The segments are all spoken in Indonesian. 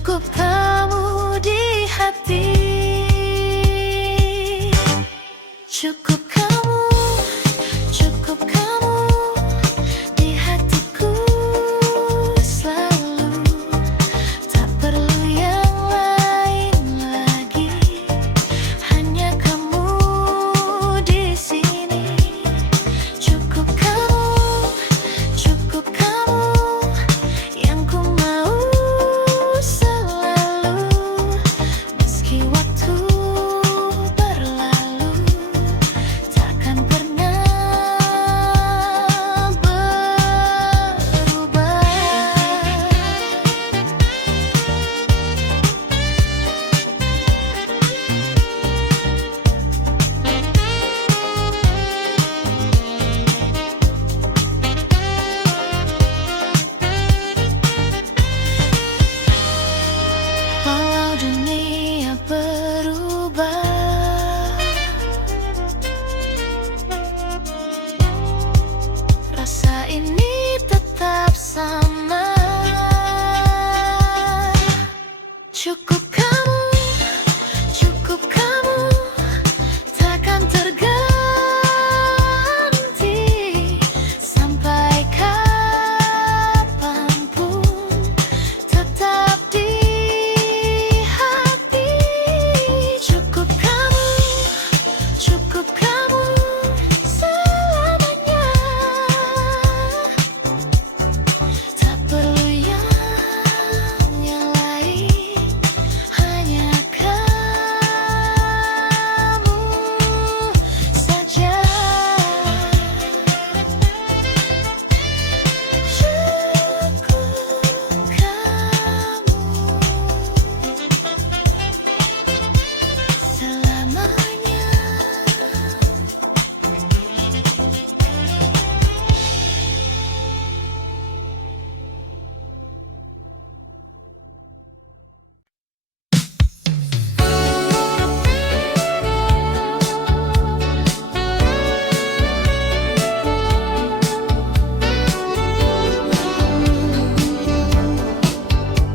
Cukup kamu di hati, cukup kamu, cukup kamu di hatiku selalu. Tak perlu yang lain lagi, hanya kamu di sini. Cukup kamu yang ku mau selalu. Meski waktu berlalu, takkan pernah berubah. Walau dunia berubah, rasa ini tetap sama. Cukup kamu, takkan terganti sampai kapanpun, tetap di hati. Cukup kamu selamanya. Tak perlu yang lain, hanya kamu saja. Cukup kamu selamanya.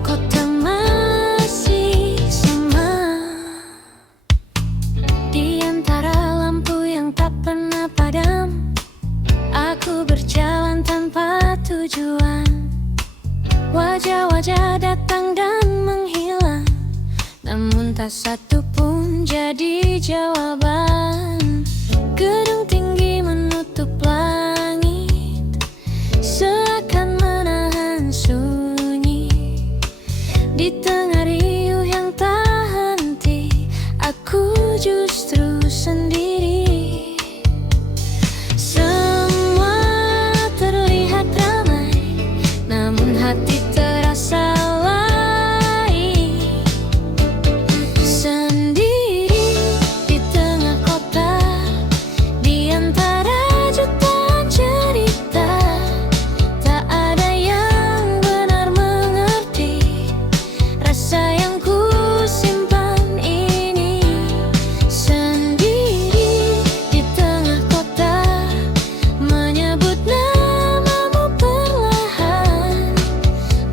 Kota masih sama, di antara lampu yang tak pernah padam. Aku berjalan tanpa tujuan, wajah-wajah datang dan menghilang, namun tak satu pun jadi jawaban. Gedung tinggi menutup langit, seakan menahan sunyi. Di tengah riuh yang tak henti, aku justru sendiri. Semua terlihat ramai, namun hati terasa lain. Sendiri di tengah kota, di antara jutaan cerita, tak ada yang benar mengerti rasa yang ku simpan ini. Sendiri di tengah kota, menyebut namamu perlahan.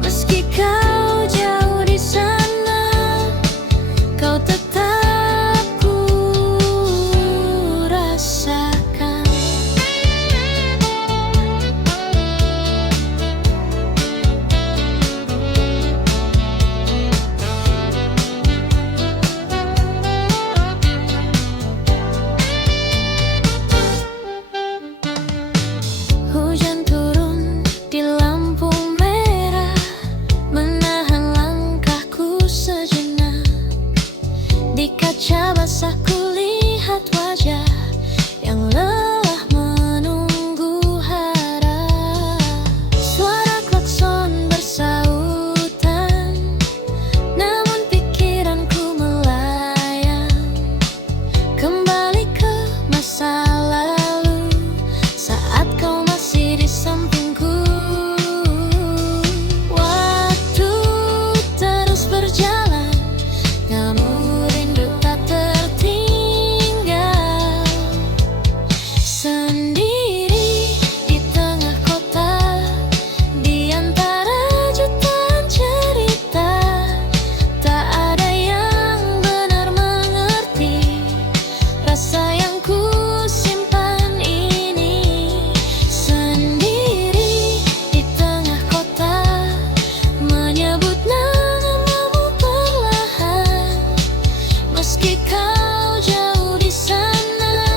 Meski kau jauh di sana, kau tetap ku rasakan. Hujan turun di lampu merah, menahan langkahku sejenak. Di kaca basah kulihat wajah yang lelah menunggu harap. Suara klakson bersautan, namun pikiranku melayang kembali ke masa lalu, saat kau masih di sampingku. Waktu terus berjalan, namun rindu tak tertinggal. Meski kau jauh di sana,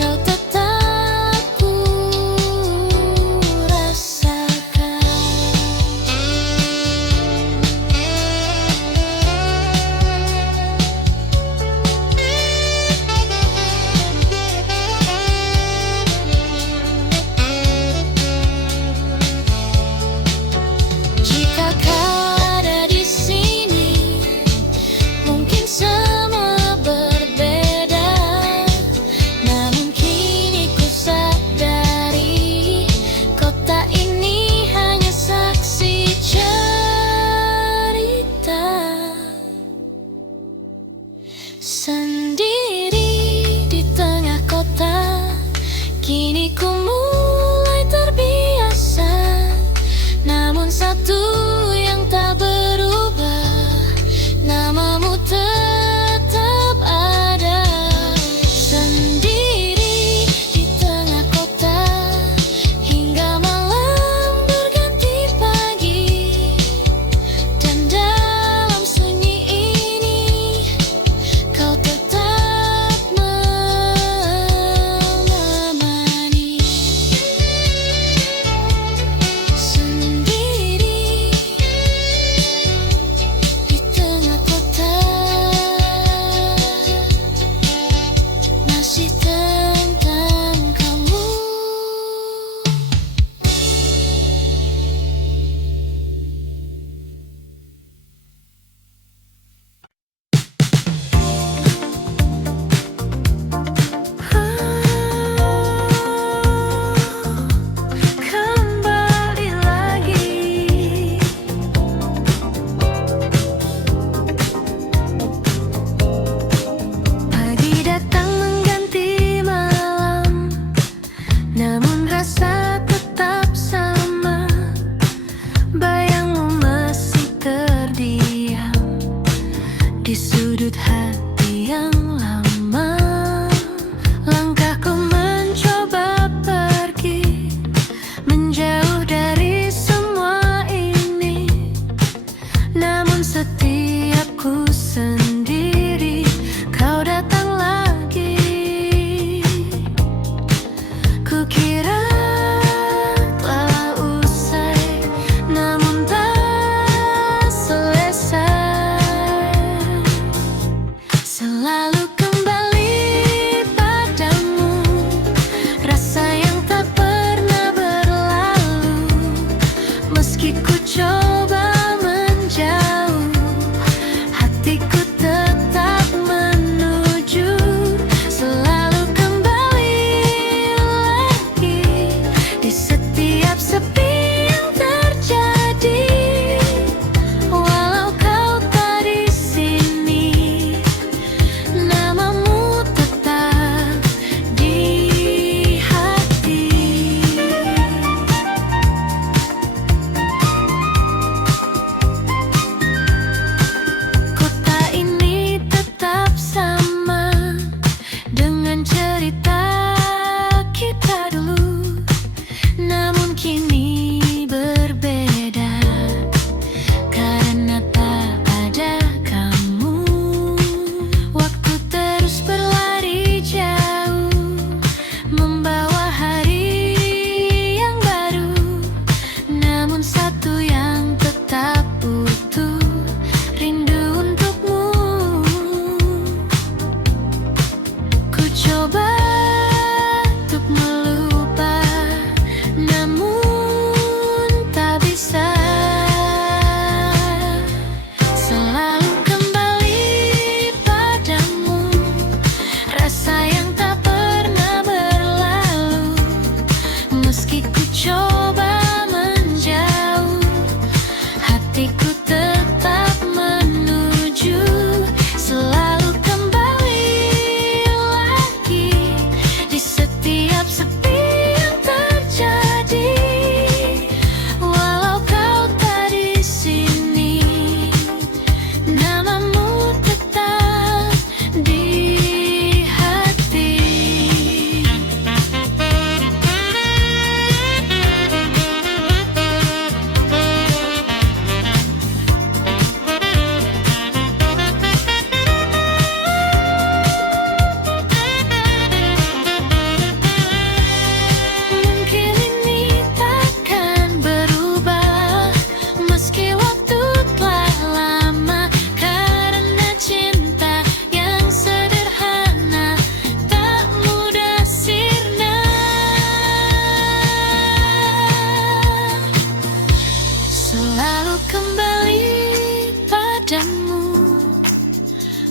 kau tetap ku rasakan. Jika kau ada di sini, mungkin semua berbeda. Namun kini ku sadari, kota ini hanya saksi cerita. Sendiri di tengah kota, kini ku mulai terbiasa. Namun satu yang tak berubah, namamu tetap ada. Sendiri di tengah kota, hingga malam berganti pagi. Dan dalam sunyi ini, kau tetap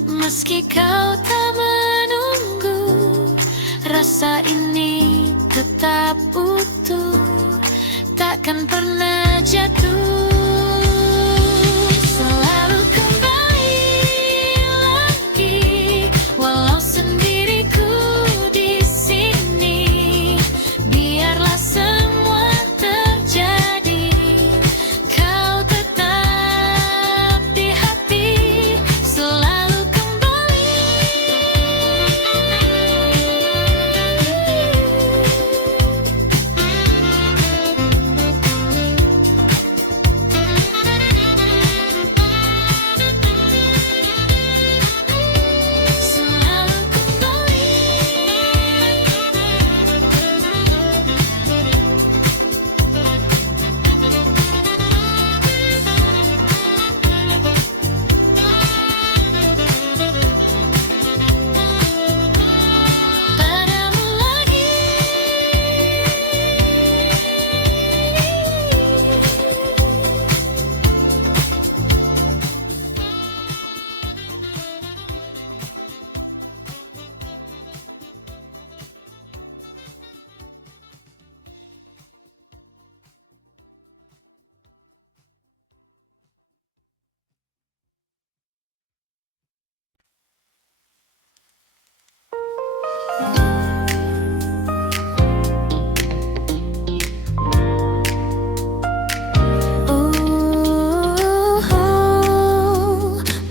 Meski kau tak menunggu, rasa ini tetap utuh, takkan pernah jatuh. Selalu kembali lagi, walau sendiriku di sini. Biarlah semua terjadi, kau tetap di hati. Selalu kembali. Selalu kembali. Padamu lagi.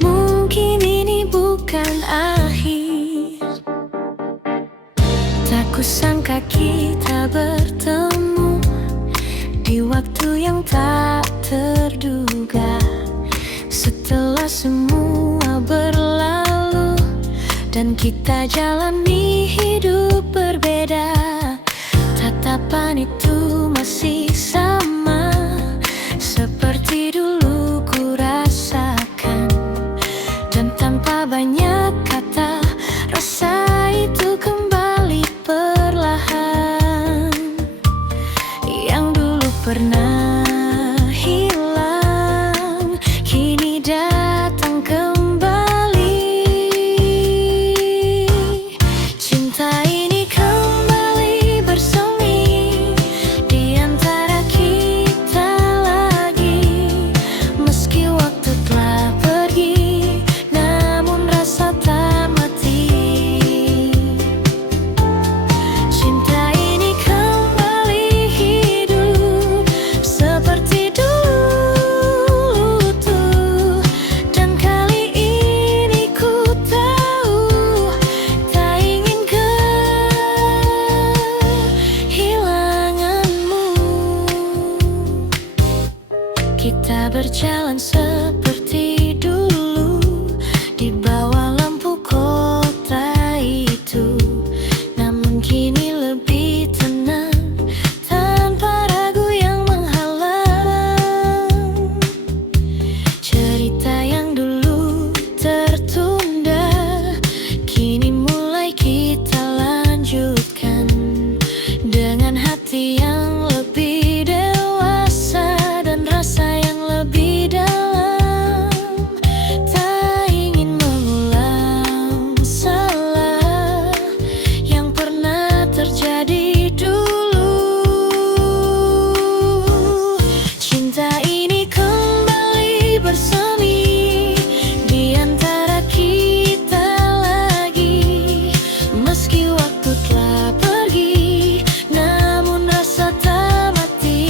Mungkin ini bukan akhir. Tak kusangka kita bertemu di waktu yang tak terduga. Setelah semua berlalu dan kita jalani hidup berbeda, tatapan itu masih sama seperti dulu ku rasakan. Dan tanpa banyak kata, rasa itu kembali perlahan. Yang dulu pernah hilang, kini datang kembali. Cinta ini kembali bersemi di antara kita lagi. Meski waktu telah pergi, namun rasa tak mati. Cinta ini kembali hidup seperti dulu tuh. Dan kali ini ku tahu, tak ingin kehilanganmu. Kita berjalan seperti dulu di bawah lampu kota itu. Namun kini lebih tenang, tanpa ragu yang menghalang. Cerita yang dulu tertunda, kini mulai kita lanjutkan. Dengan hati yang lebih dewasa dan rasa yang lebih dalam. Tak ingin mengulang salah yang pernah terjadi dulu. Cinta ini kembali bersemi di antara kita lagi. Meski waktu telah pergi, namun rasa tak mati.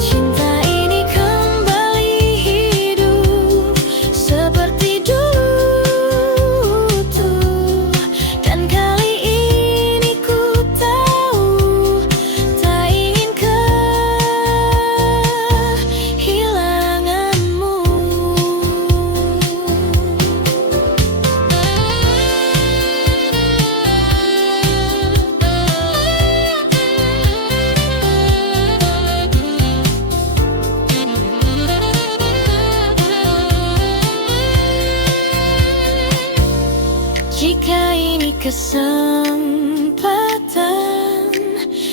Cinta ini kembali hidup seperti dulu tuh. Dan kali ini ku tahu, tak ingin kehilanganmu. Jika ini kesempatan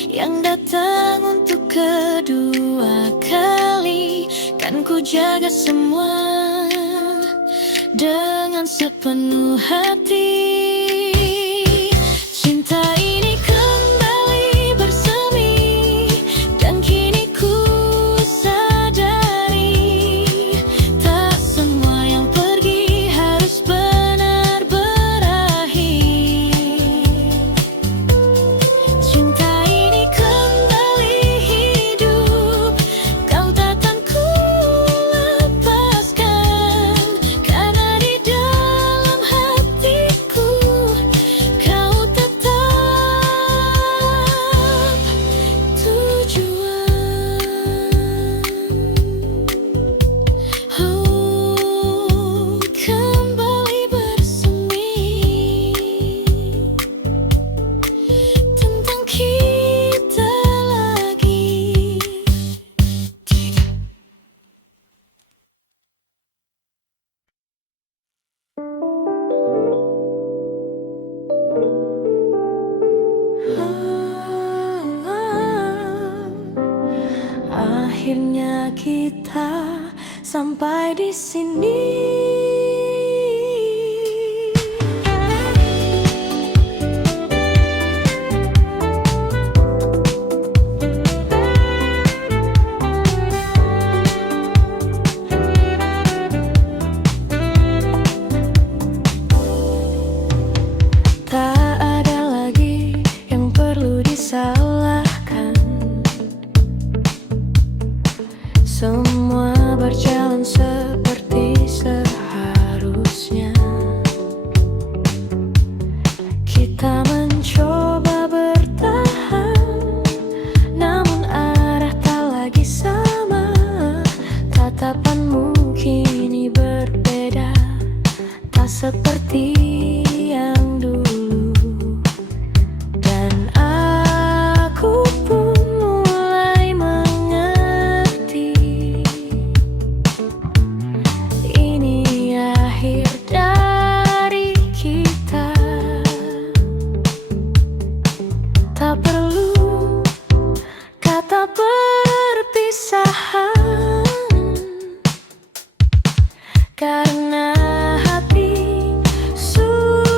yang datang untuk kedua kali, kan ku jaga semua dengan sepenuh hati. Cinta ini kembali bersemi, dan kini ku sadari, tak semua yang pergi harus benar berakhir. Cinta ini kembali hidup, kau takkan ku lepaskan, karena di dalam hatiku kau tetap tujuan. Oh, kembali bersemi tentang kita lagi. Akhirnya kita sampai di sini. Tak ada lagi yang perlu disalahkan. Semua berjalan seperti seharusnya. Kita mencoba bertahan, namun arah tak lagi sama. Tatapanmu kini berbeda, tak seperti yang dulu. Dan aku pun mulai mengerti, ini akhir dari kita. Tak perlu kata perpisahan, karena hati sudah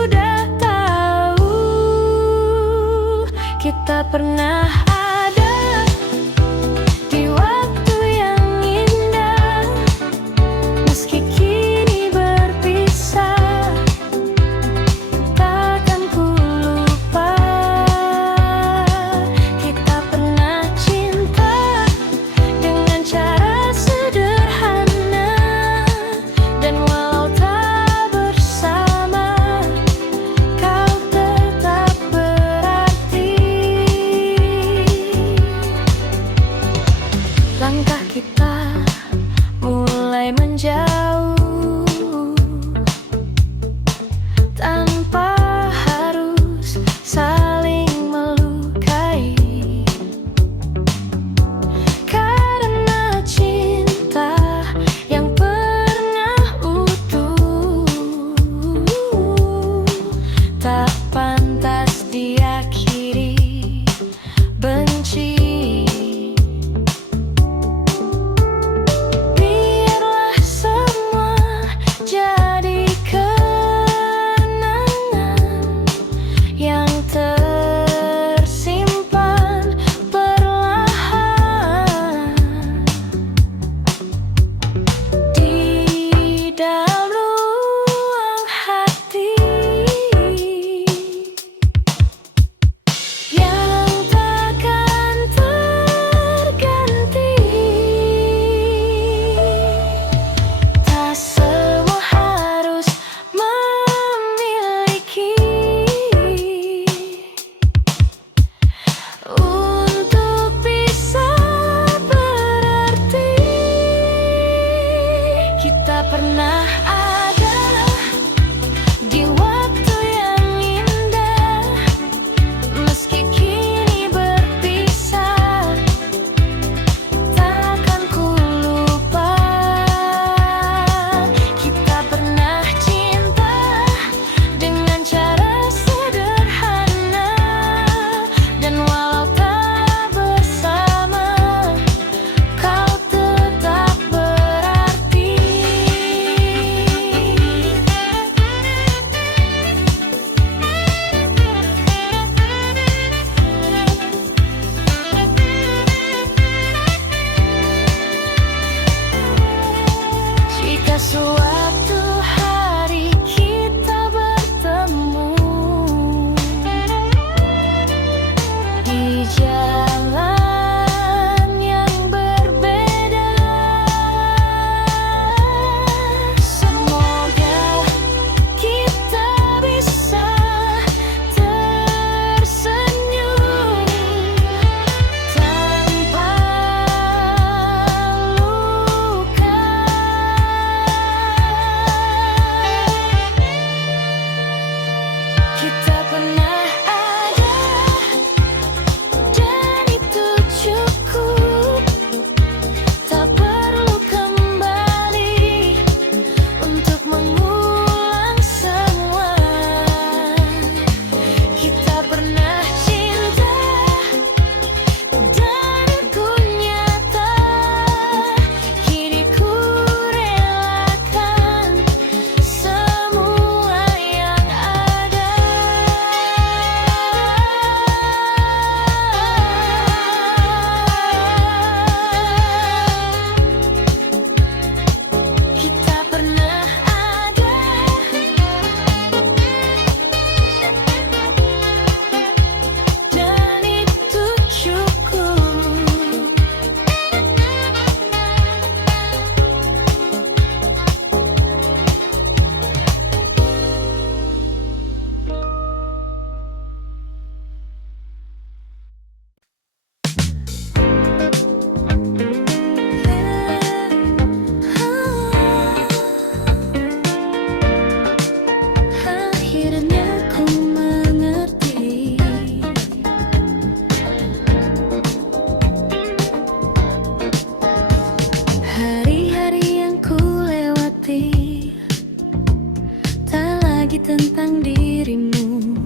lagi tentang dirimu.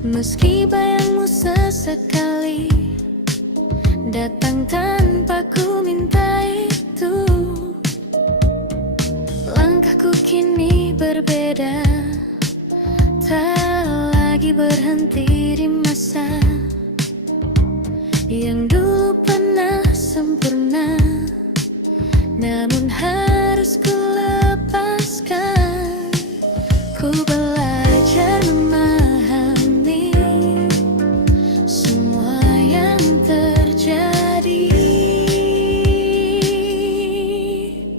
Meski bayangmu sesekali datang tanpa ku minta itu, langkahku kini berbeda, tak lagi berhenti di masa yang dulu pernah sempurna, namun harus ku lepaskan. Ku belajar memahami semua yang terjadi.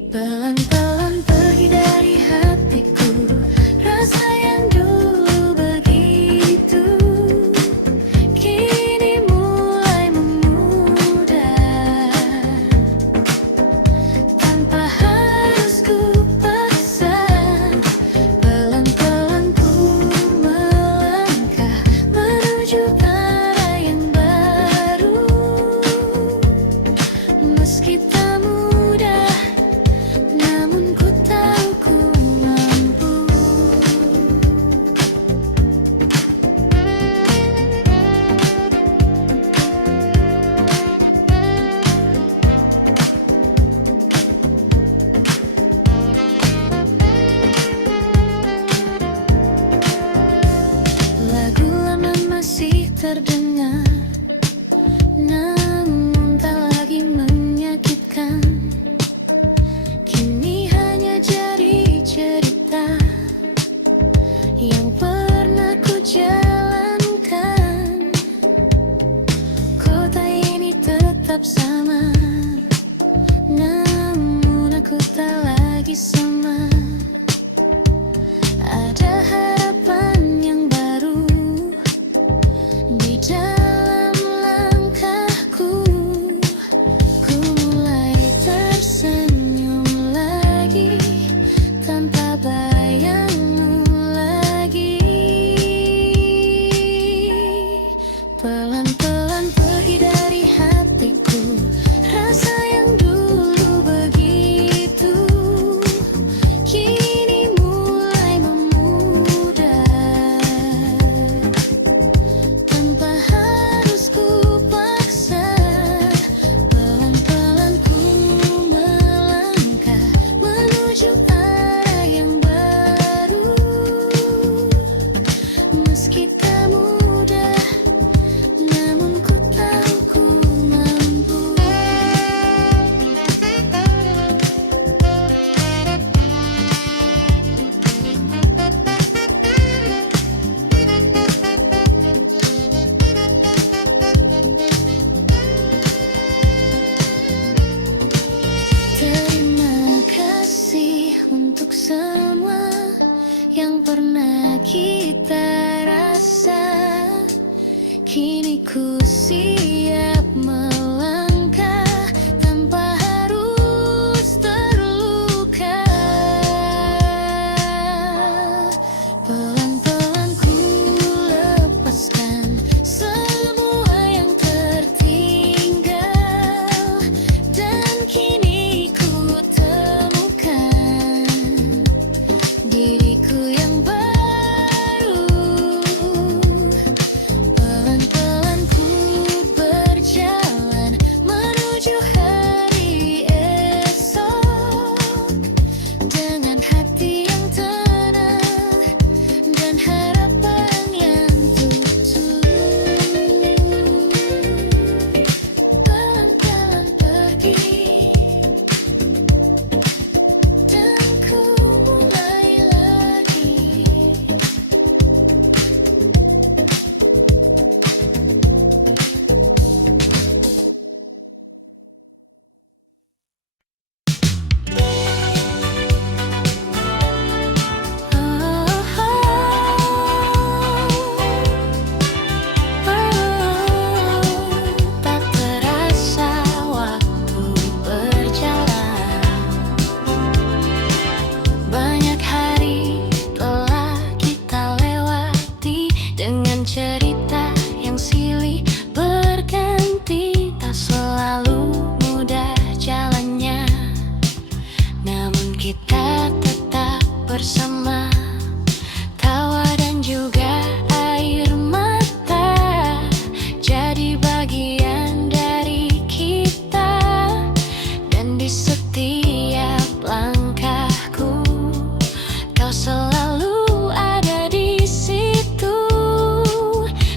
Pelan-pelan pergi dari hatiku rasa yang dulu begitu, kini mulai memudar tanpa harus ku paksa. Pelan-pelan ku melangkah menuju arah yang baru, meski tak mudah, namun ku tahu ku mampu. Lagu lama masih terdengar, namun tak lagi menyakitkan. Kini hanya jadi cerita yang pernah ku jalankan. Kota ini tetap sama, namun aku tak lagi sama. Ada harapan yang baru di dalam langkahku. Ku mulai tersenyum lagi tanpa bayangmu lagi. Pelan-pelan pergi dari hatiku rasa yang dulu begitu, kini mulai memudar tanpa harus ku paksa. Pelan-pelan ku melangkah menuju arah yang baru, meski tak mudah, namun ku tahu ku mampu. Terima kasih untuk semua yang pernah kita rasa. Kini ku siap melangkah tanpa harus terluka. Pelan-pelan ku lepaskan semua yang tertinggal, dan kini ku temukan diriku yang baru. Pelan-pelan ku Kau selalu ada di situ.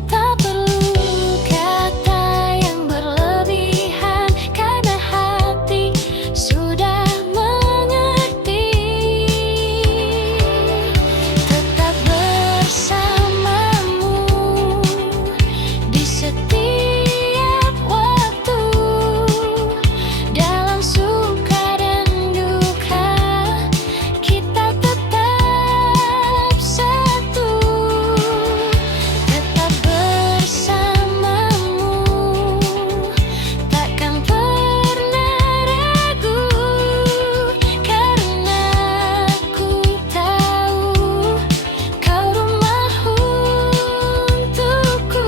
Tak perlu kata yang berlebihan, karena hati sudah mengerti. Tetap bersamamu di setiap waktu, dalam suka dan duka. Kita tetap satu. Tetap bersamamu, takkan pernah ragu, karena ku tahu kau rumah untukku.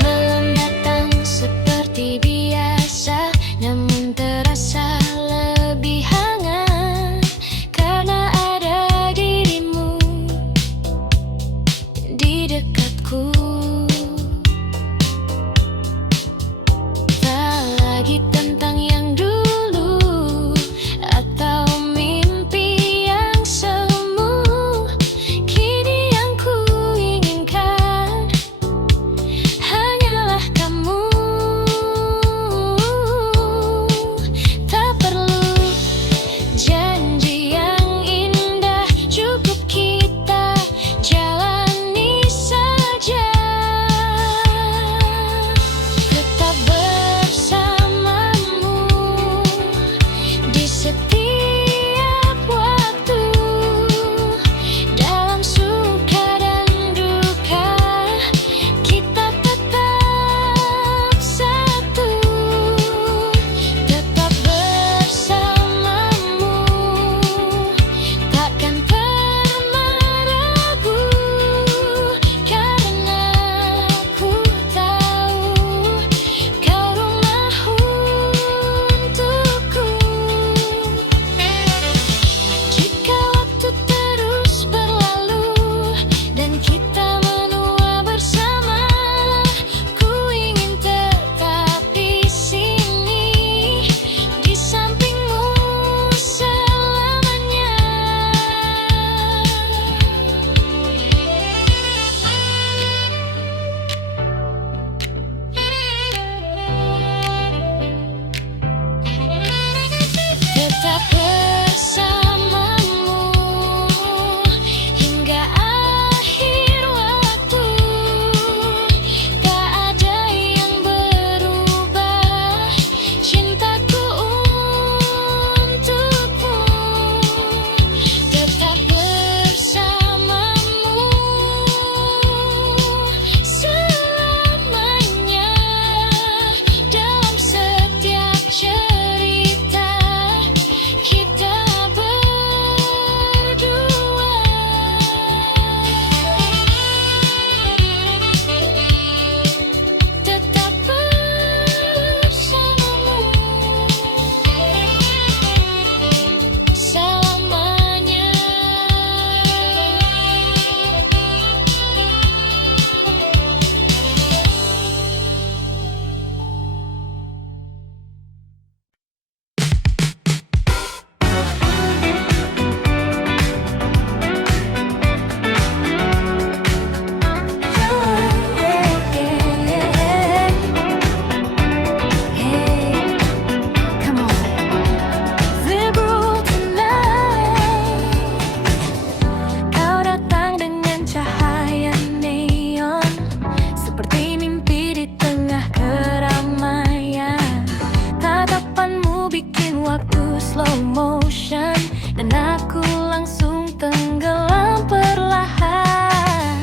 Malam datang seperti biasa, namun terasa lebih hangat, karena ada dirimu di dekatku. Tak lagi tentang yang dulu atau mimpi yang semu. Kini yang ku inginkan hanyalah kamu. Tak perlu janji yang indah, cukup kita jalani saja. Tetap bersamamu di setiap waktu, dalam suka dan duka. Kita tetap satu. Tetap bersamamu, takkan pernah ragu, karena ku tahu kau rumah untukku. Jika waktu terus berlalu dan kita menua bersama, ku ingin tetap di sini, di sampingmu selamanya. Tetap bersamamu hingga akhir waktu. Tak ada yang berubah, cintaku untukmu. Tetap bersamamu selamanya, dalam setiap cerita kita berdua. Tetap bersamamu selamanya. Come on, Liberal tonight. Kau datang dengan cahaya neon, seperti mimpi di tengah keramaian. Tatapanmu bikin waktu slow motion, dan aku langsung tenggelam perlahan.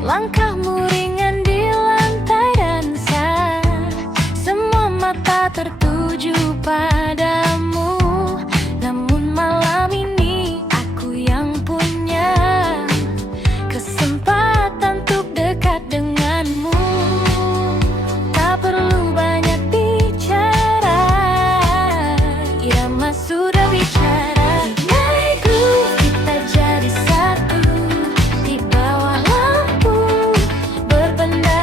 Langkahmu ringan di lantai dansa, semua mata tertuju padamu. Namun malam ini aku yang punya kesempatan untuk dekat denganmu. Tak perlu banyak bicara, irama sudah bicara. Naik groove, kita jadi satu di bawah lampu berpendar.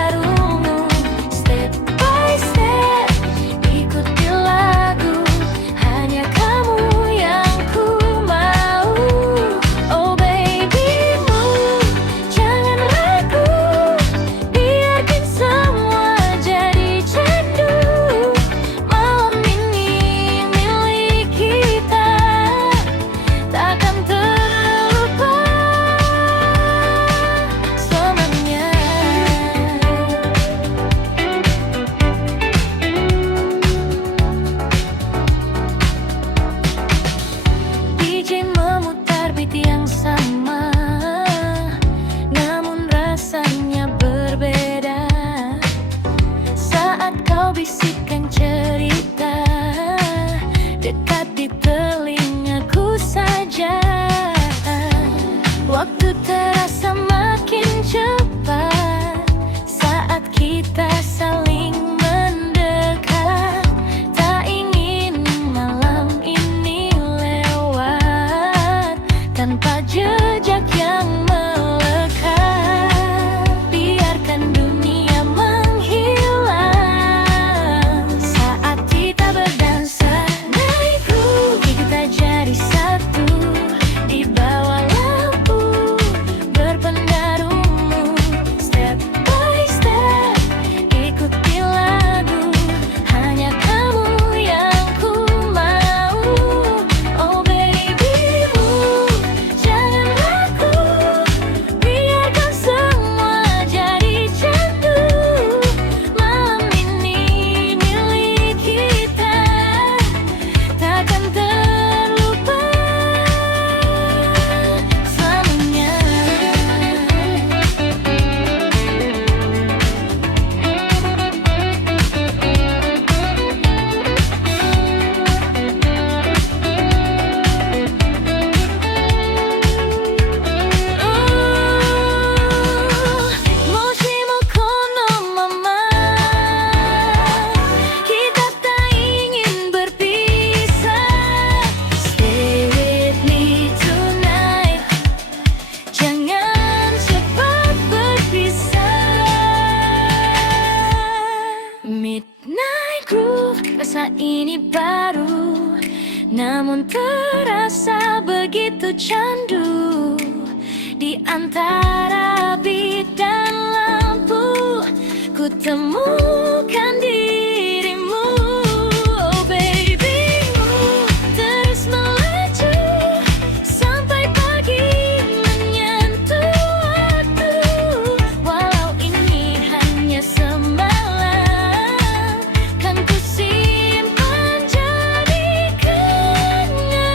Rasa ini baru, namun terasa begitu candu. Di antara beat dan lampu, ku temukan dirimu. Oh babymu, terus melaju sampai pagi menyentuh waktu. Walau ini hanya semalam, kan ku simpan jadi kenangan.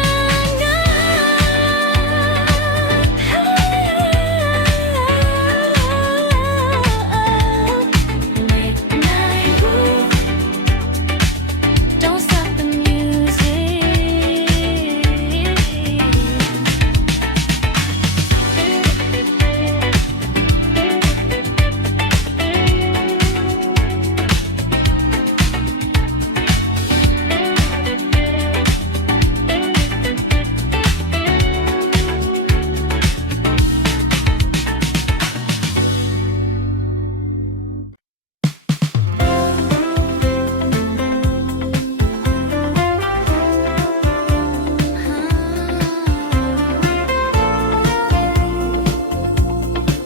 Midnight groove, don't stop the music.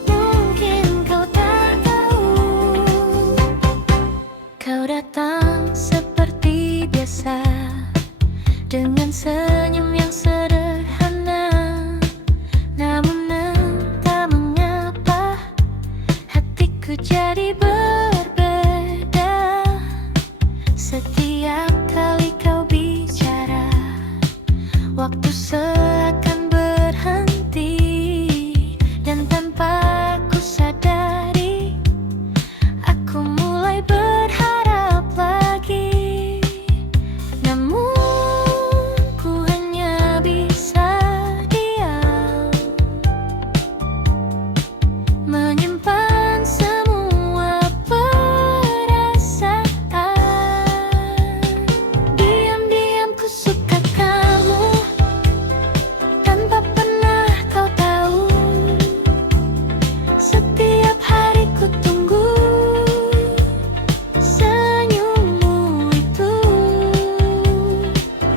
Mungkin kau tak tahu, kau datang seperti biasa, dengan senyum yang sederhana. Namun entah mengapa hatiku jadi berbeda. Setiap kali kau bicara, waktu seakan berhenti. Dan tanpa ku sadari, aku mulai berharap lagi. Namun ku hanya bisa diam, menyimpan semua perasaan. Diam-diam ku suka kamu, tanpa pernah kau tahu. Setiap hari ku tunggu senyummu itu.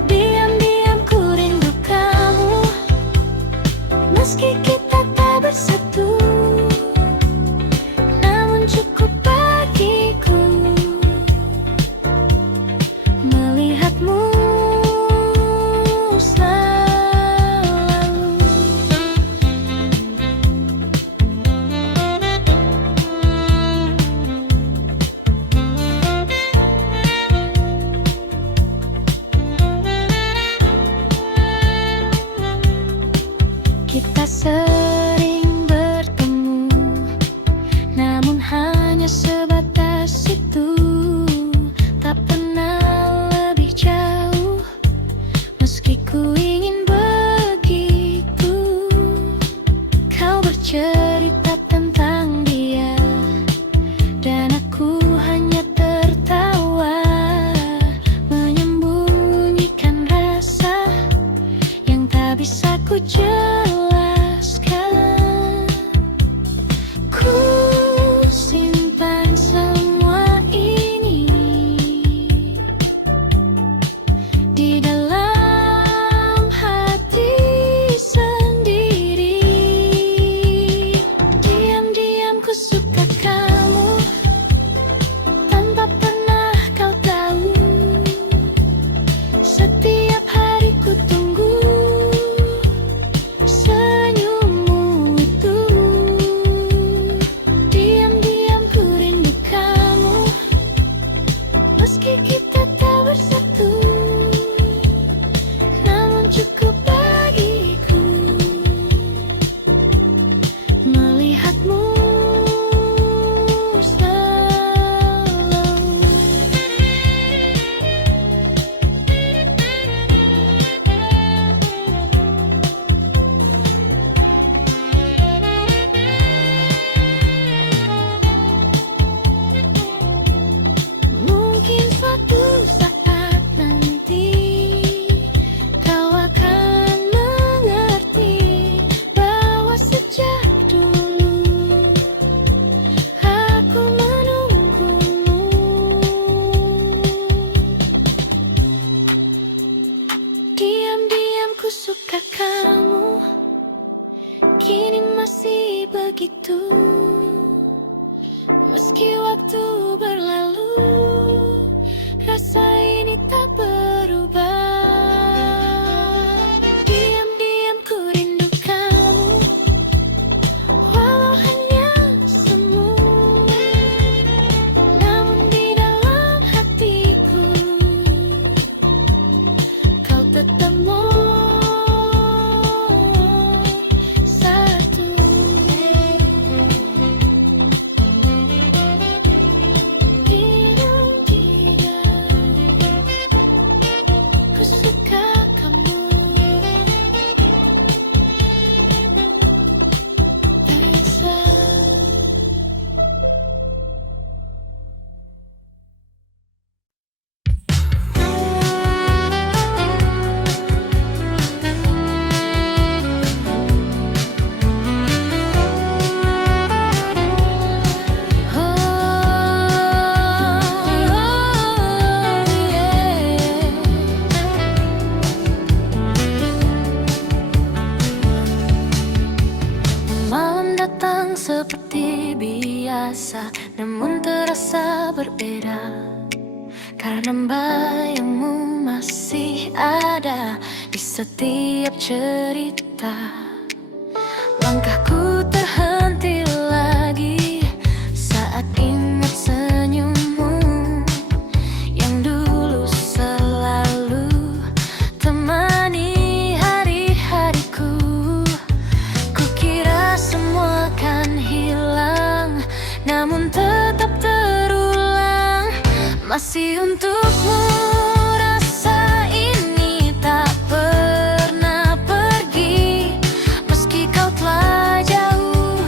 Diam-diam ku rindu kamu, meski kita tak bersatu. Namun cukup bagiku melihatmu selalu. Kita sering bertemu, namun hanya sebatas itu. Tak pernah lebih jauh, meski ku ingin begitu. Kau bercerita tentang dia, dan aku hanya tertawa, menyembunyikan rasa yang tak bisa ku jelaskan. Ku simpan Meski waktu berlalu, rasa ini tak berubah. Diam-diam ku rindu kamu, walau hanya semu. Namun di dalam hatiku, kau tetap satu. Ku suka kamu, bisa. Malam datang seperti biasa, namun terasa berbeda, karena bayangmu masih ada di setiap cerita. Langkahku terhenti lagi saat ingat senyummu yang dulu selalu temani hari-hariku. Kukira semua kan hilang, namun tetap terulang. Masih untukmu rasa ini tak pernah pergi, meski kau telah jauh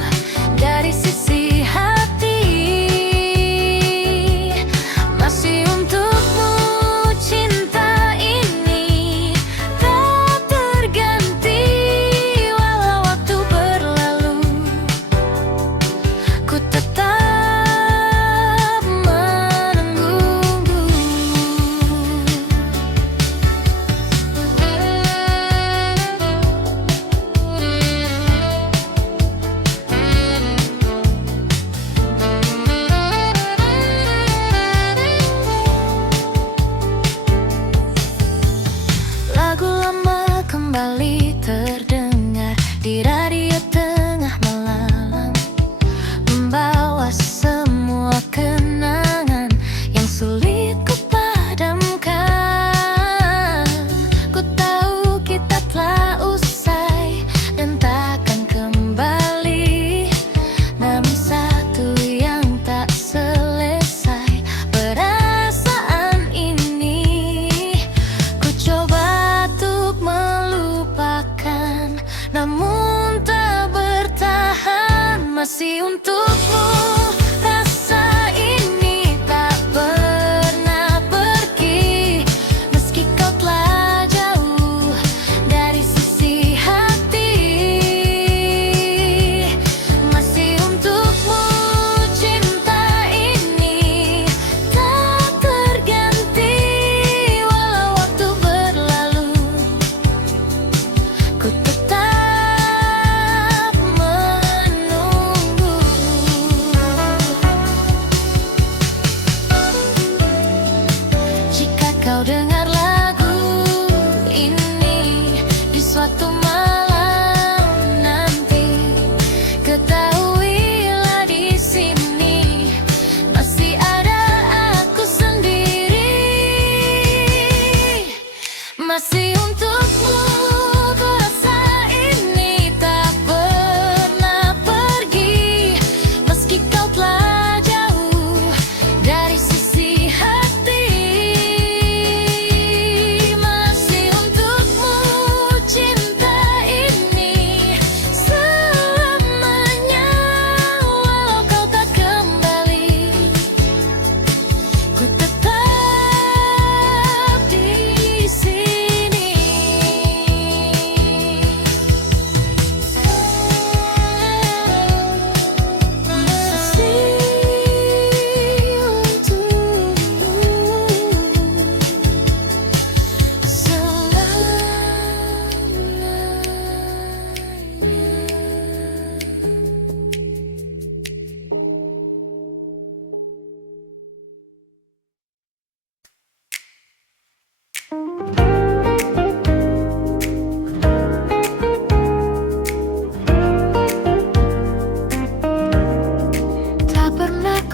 dari sisi hati. Masih untukmu cinta ini tak terganti, walau waktu berlalu, ku tetap menunggu.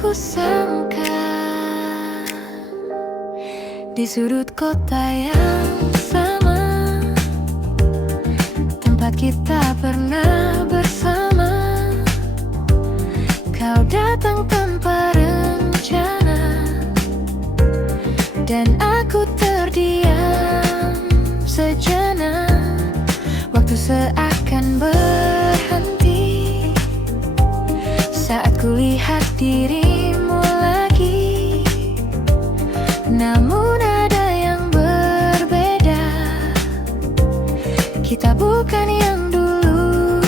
ku sangka di sudut kota yang sama, tempat kita pernah bersama, kau datang tanpa rencana dan aku terdiam sejenak. Waktu seakan berhenti saat kulihat dirimu lagi. Namun ada yang berbeda, kita bukan yang dulu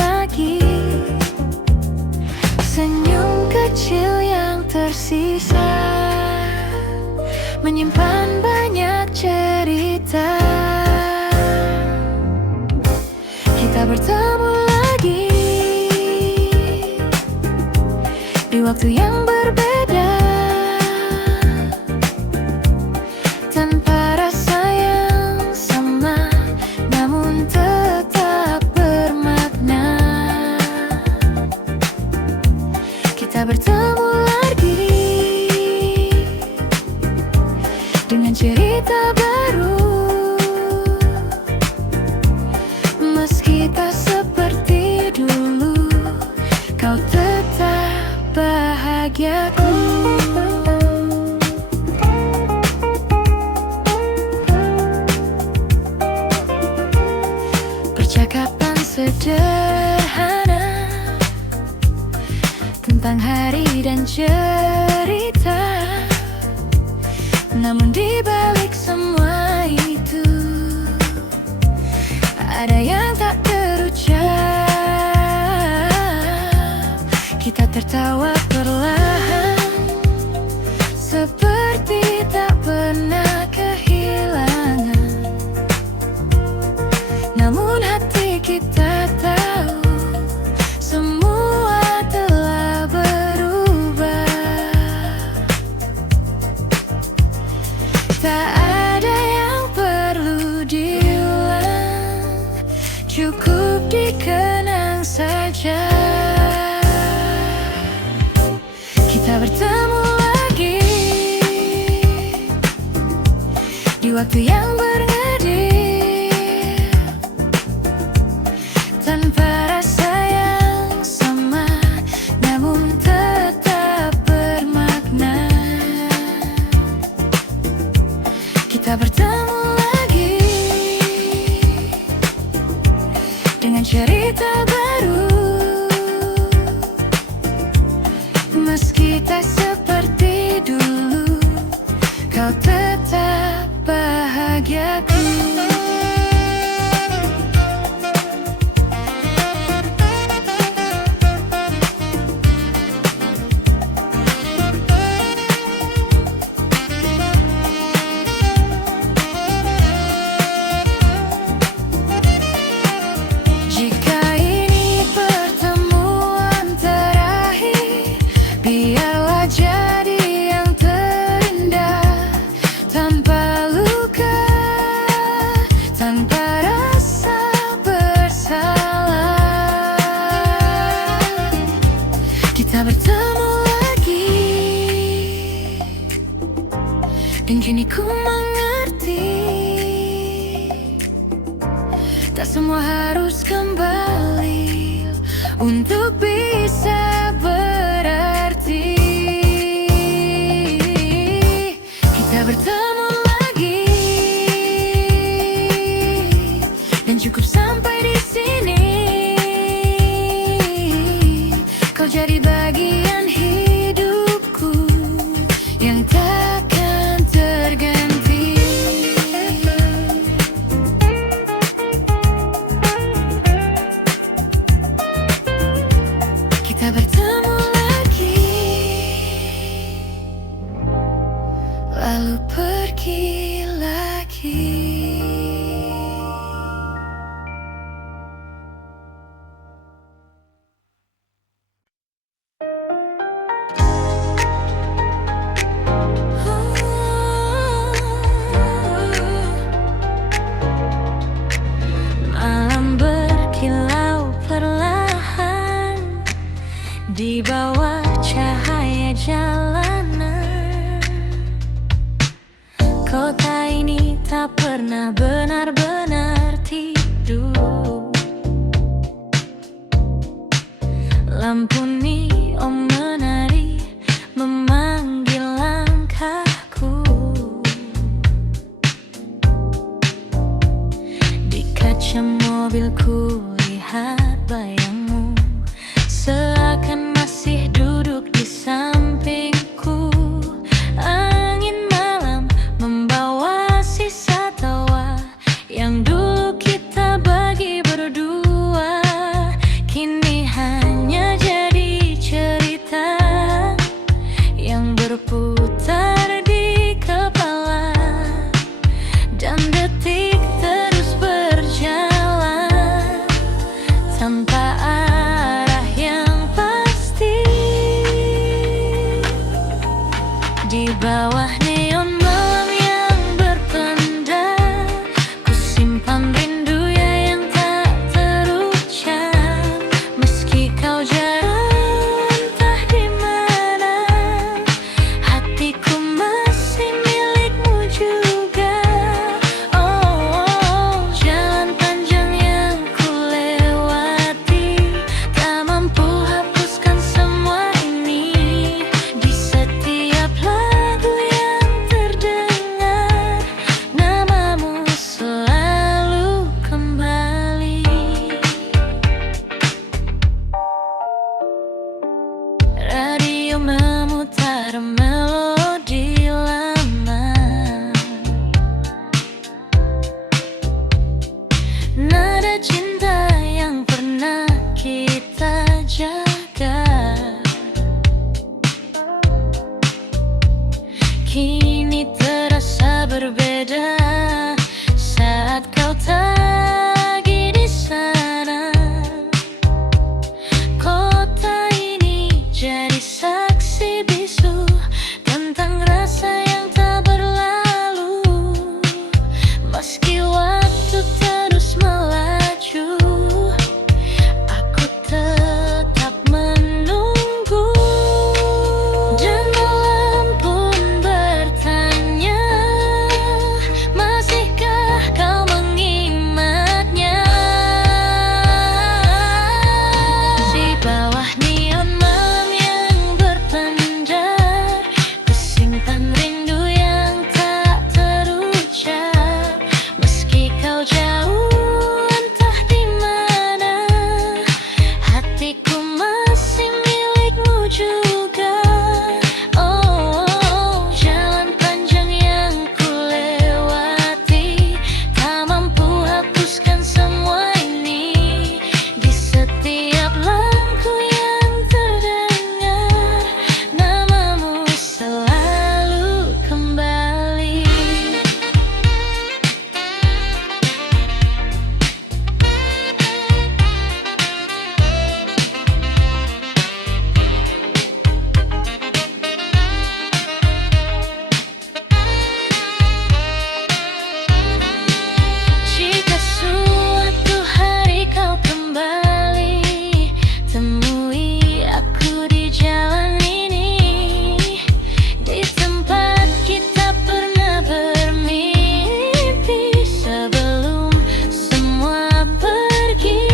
lagi. Senyum kecil yang tersisa menyimpan banyak cerita. Kita bertemu lagi di waktu yang berbeda, tanpa rasa yang sama, namun tetap bermakna. Kita bertemu lagi dengan cerita baru, meski tak seperti dulu, kau tetap bahagiaku. Percakapan sederhana tentang hari dan cerita, namun di balik semua itu ada yang tak terucap. Kita tertawa perlahan, seperti tak pernah kehilangan. Namun hati kita tahu semua telah berubah. Tak ada yang perlu diulang, cukup dikenang saja. Kita bertemu lagi di waktu yang berngedip, tanpa rasa yang sama, namun tetap bermakna. Kita bertemu lagi dengan cerita baru, meski tak seperti dulu, kau tetap bahagiaku. Jika ini pertemuan terakhir, biarlah jadi yang terindah, tanpa luka, tanpa rasa bersalah. Kita bertemu lagi, dan kini ku mengerti, tak semua harus kembali untuk bisa berarti. Kita bertemu lagi, dan cukup sampai di sini. Kau jadi bagian hidupku yang takkan terganti. Kita bertemu lagi, lalu pergi lagi. Malam berkilau perlahan di bawah cahaya bawah neon malam yang berpendar, ku simpan rindu ya yang tak terucap. Meski kau jauh entah di mana, hatiku masih milikmu juga. Oh, jalan panjang yang ku lewati, tak mampu hapuskan semua ini. Di setiap lagu yang terdengar, namamu selalu kembali. Radio memutar melodi lama, nada cinta yang pernah kita jaga, kini terasa berbeda saat kau lagi di sana. Kota ini jadi saksi bisu tentang rasa yang tak berlalu. Meski waktu terus melaju, aku tetap menunggu. Dan malam pun bertanya, masihkah kau mengingatnya? Di bawah neon malam yang berpendar, ku simpan rindu yang tak terucap. Meski kau jauh entah di mana, hatiku masih milikmu juga. Oh, jalan panjang yang ku lewati, tak mampu hapuskan semua ini. Di setiap lagu yang terdengar, namamu selalu kembali. Jika suatu hari kau kembali, temui aku di jalan ini, di tempat kita pernah bermimpi sebelum semua pergi.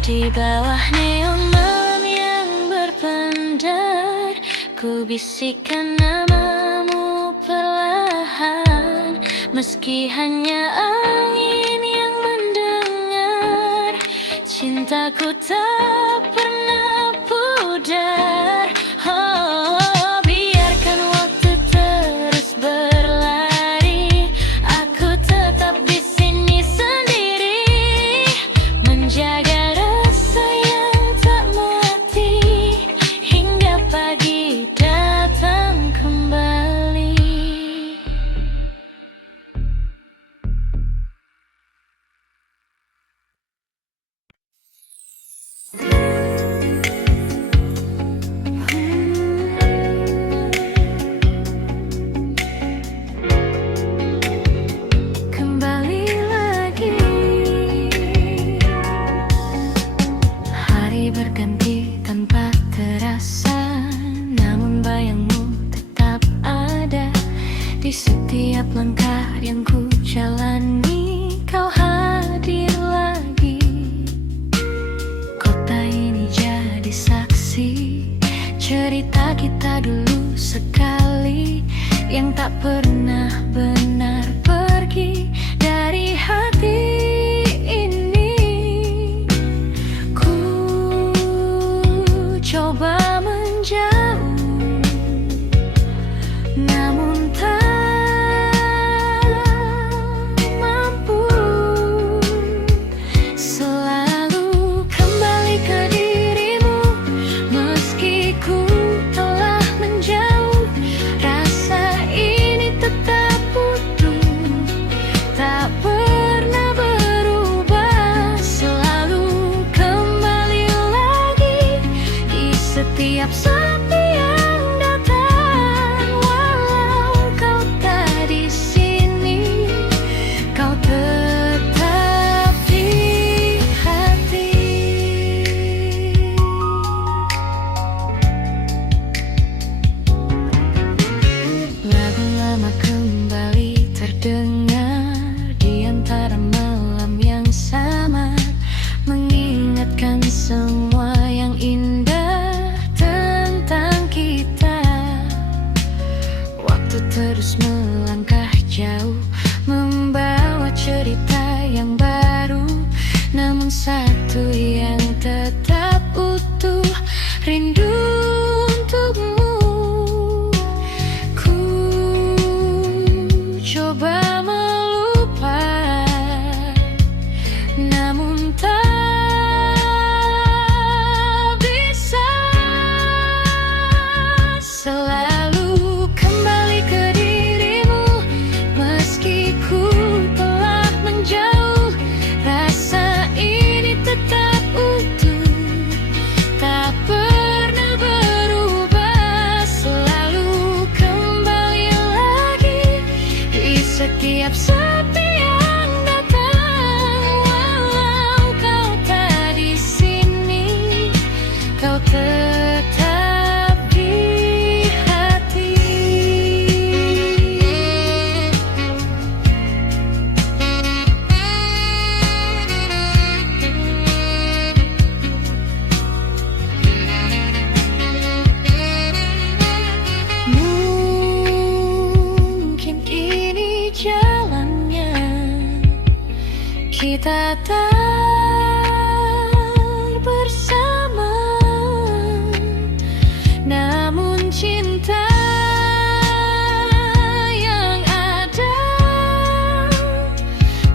Di bawah neon malam yang berpendar, ku bisikkan namamu perlahan. Meski hanya angin yang mendengar, cintaku tak pernah pudar. Oh, biarkan waktu terus berlari, aku tetap di sini sendiri, menjaga rasa yang tak mati hingga pagi datang kembali. Kembali lagi, hari berganti tanpa terasa, namun bayangmu tetap ada di setiap langkah yang ku jalani. Kau hadir lagi, kota ini jadi saksi cerita kita dulu sekali, yang tak pernah benar pergi dari hati ini. Ku coba menjauh, namun tak mampu. Selalu kembali ke dirimu, meski ku telah menjauh, rasa ini tetap utuh, tak pernah berubah. Selalu kembali lagi di setiap saat. rindu untukmu. Ku coba melupa, namun tak bisa. Selalu kembali ke dirimu, meski ku telah menjauh. Rasa ini tetap utuh, tak pernah berubah. Selalu kembali lagi di setiap sepi yang datang. Walau kau tak di sini, kau tetap di hati. Mungkin ini jalannya, kita tak bersama, namun cinta yang ada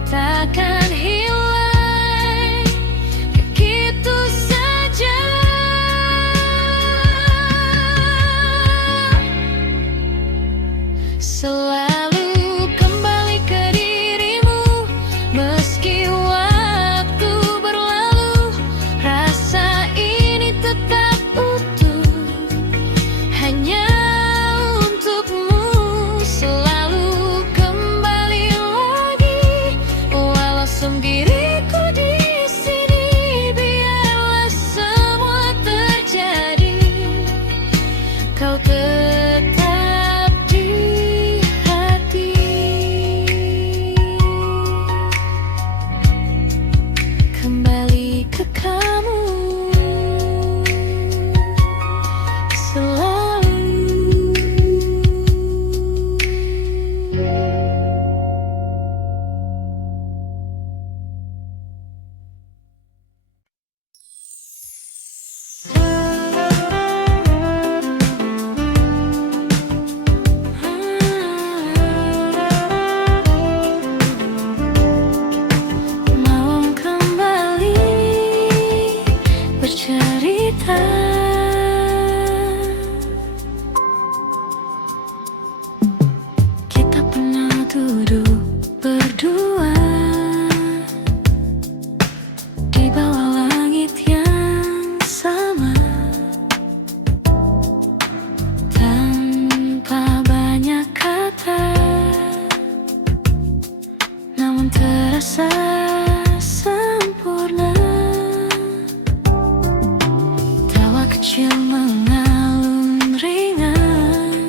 takkan hilang begitu saja. Selalu kembali ke dirimu, meski waktu berlalu. Rasa ini tetap utuh, hanya untukmu. Selalu kembali lagi, walau sendiriku di sini. Biarlah semua terjadi, kau tetap di hati. Kembali ke kamu selalu. Mau kembali bercerita, kita pernah duduk berdua di bawah langit yang sama, tanpa banyak kata, namun terasa sempurna. Tawa kecil mengalun ringan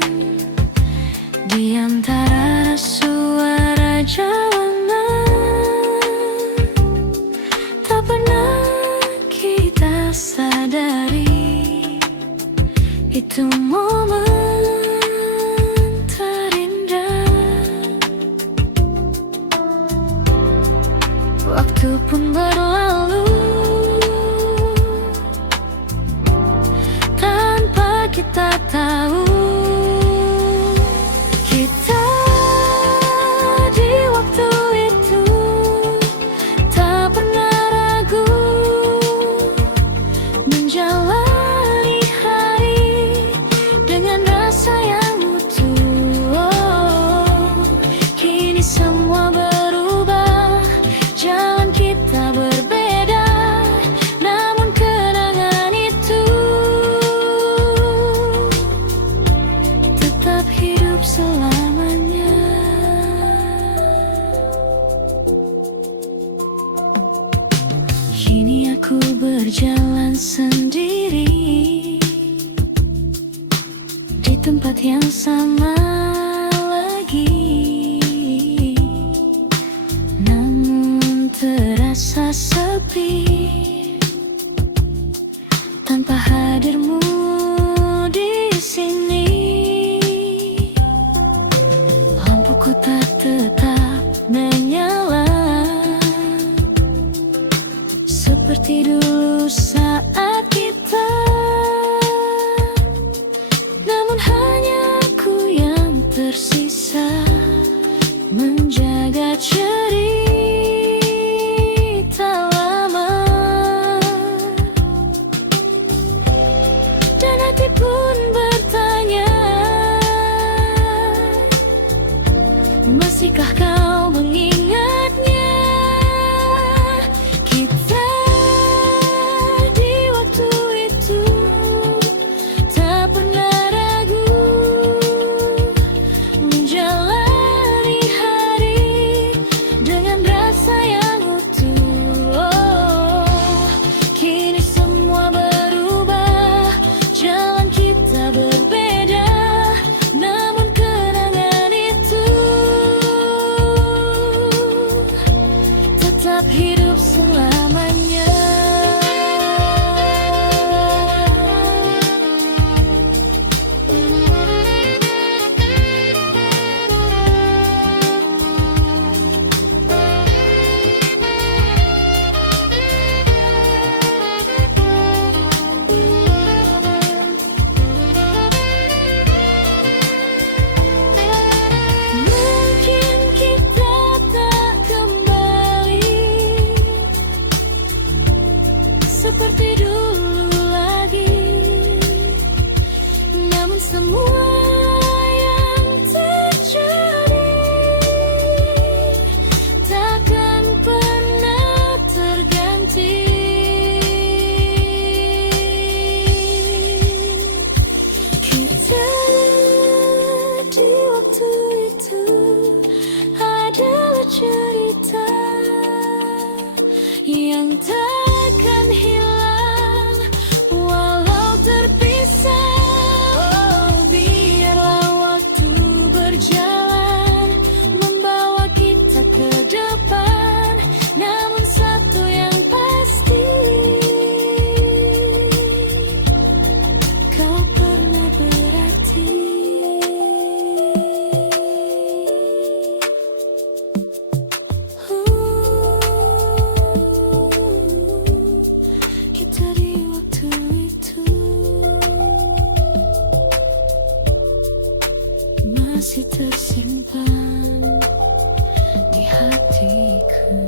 di antara suara jalanan. Tak pernah kita sadari, itu momen terindah. Waktu pun berlalu tanpa kita tahu. Kita di waktu itu tak pernah ragu menjalani hari dengan rasa yang utuh. Oh, kini semua berubah, jalan kita berbeda, namun kenangan itu tetap hidup selamanya. Kini aku berjalan sendiri di tempat yang sama lagi, namun terasa sepi tanpa hadirmu di sini. Lampuku tak tetap menyala seperti dulu saat kita Masihkah kau mengingatnya? Kita di waktu itu tak pernah ragu menjalani hari dengan rasa yang utuh. Oh, kini semua berubah, jalan kita berbeda, namun kenangan itu tetap hidup selamanya. Mungkin kita tak kembali seperti dulu lagi, namun semua yang terjadi takkan pernah terganti. Kita di waktu itu adalah cerita yang takkan hilang walau terpisah. Oh, biarlah waktu berjalan membawa kita ke depan, namun satu yang pasti, kau pernah berarti. Kita di waktu itu masih tersimpan di hatiku.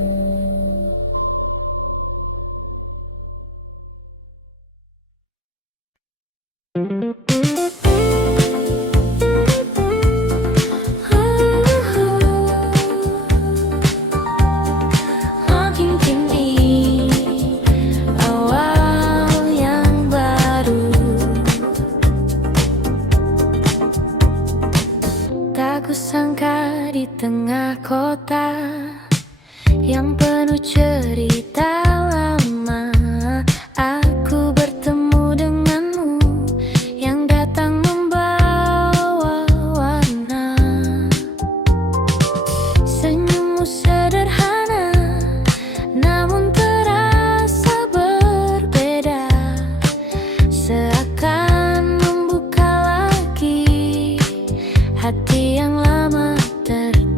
Makin kini awal yang baru, tak kusangka di tengah kota yang penuh cerita lama, aku bertemu denganmu yang datang membawa warna. Senyummu sederhana namun terasa berbeda, seakan membuka lagi hati yang lama tertutup.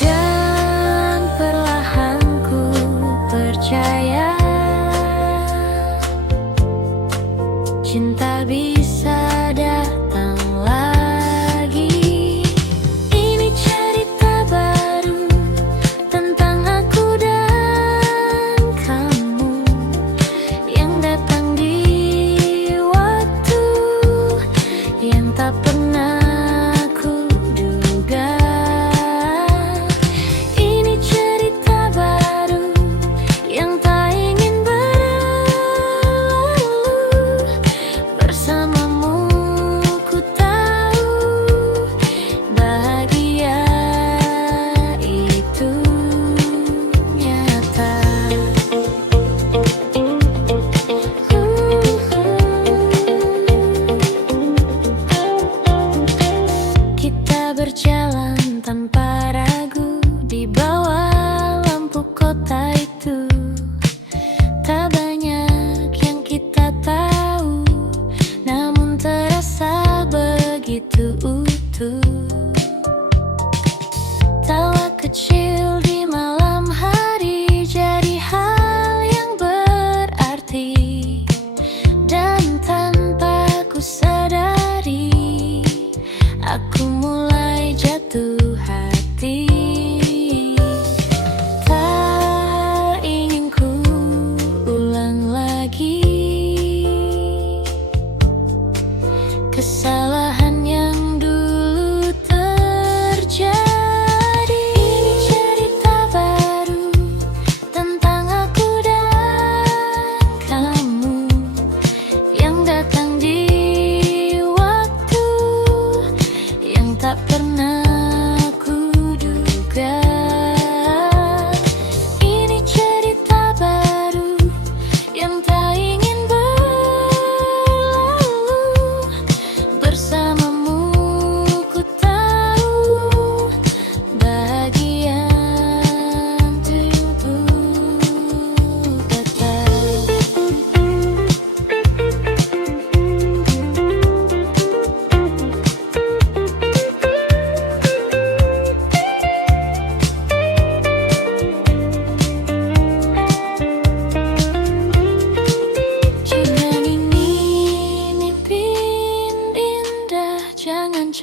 Dan perlahan ku percaya cinta bisa datang lagi. Ini cerita baru tentang aku dan kamu yang datang di waktu yang tak pernah ku duga. Ini cerita baru yang tak ingin berlalu,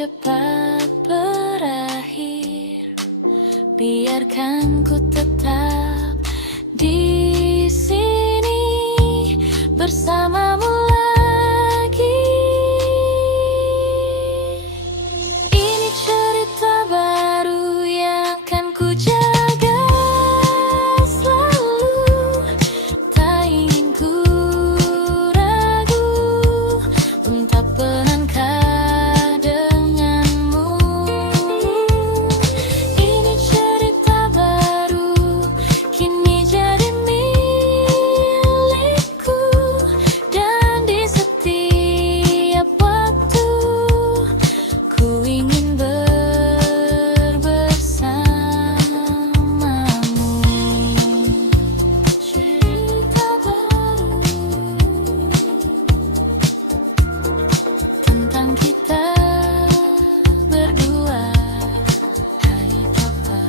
cepat berakhir. Biarkan ku tetap di sini bersamamu lagi. Ini cerita baru yang akan ku jaga selalu. Tak ingin ku ragu untuk melangkah denganmu. Ini cerita baru kini jadi milikku, dan di setiap waktu ku ingin bersamamu. Cerita baru tentang kita berdua. Hai Papa.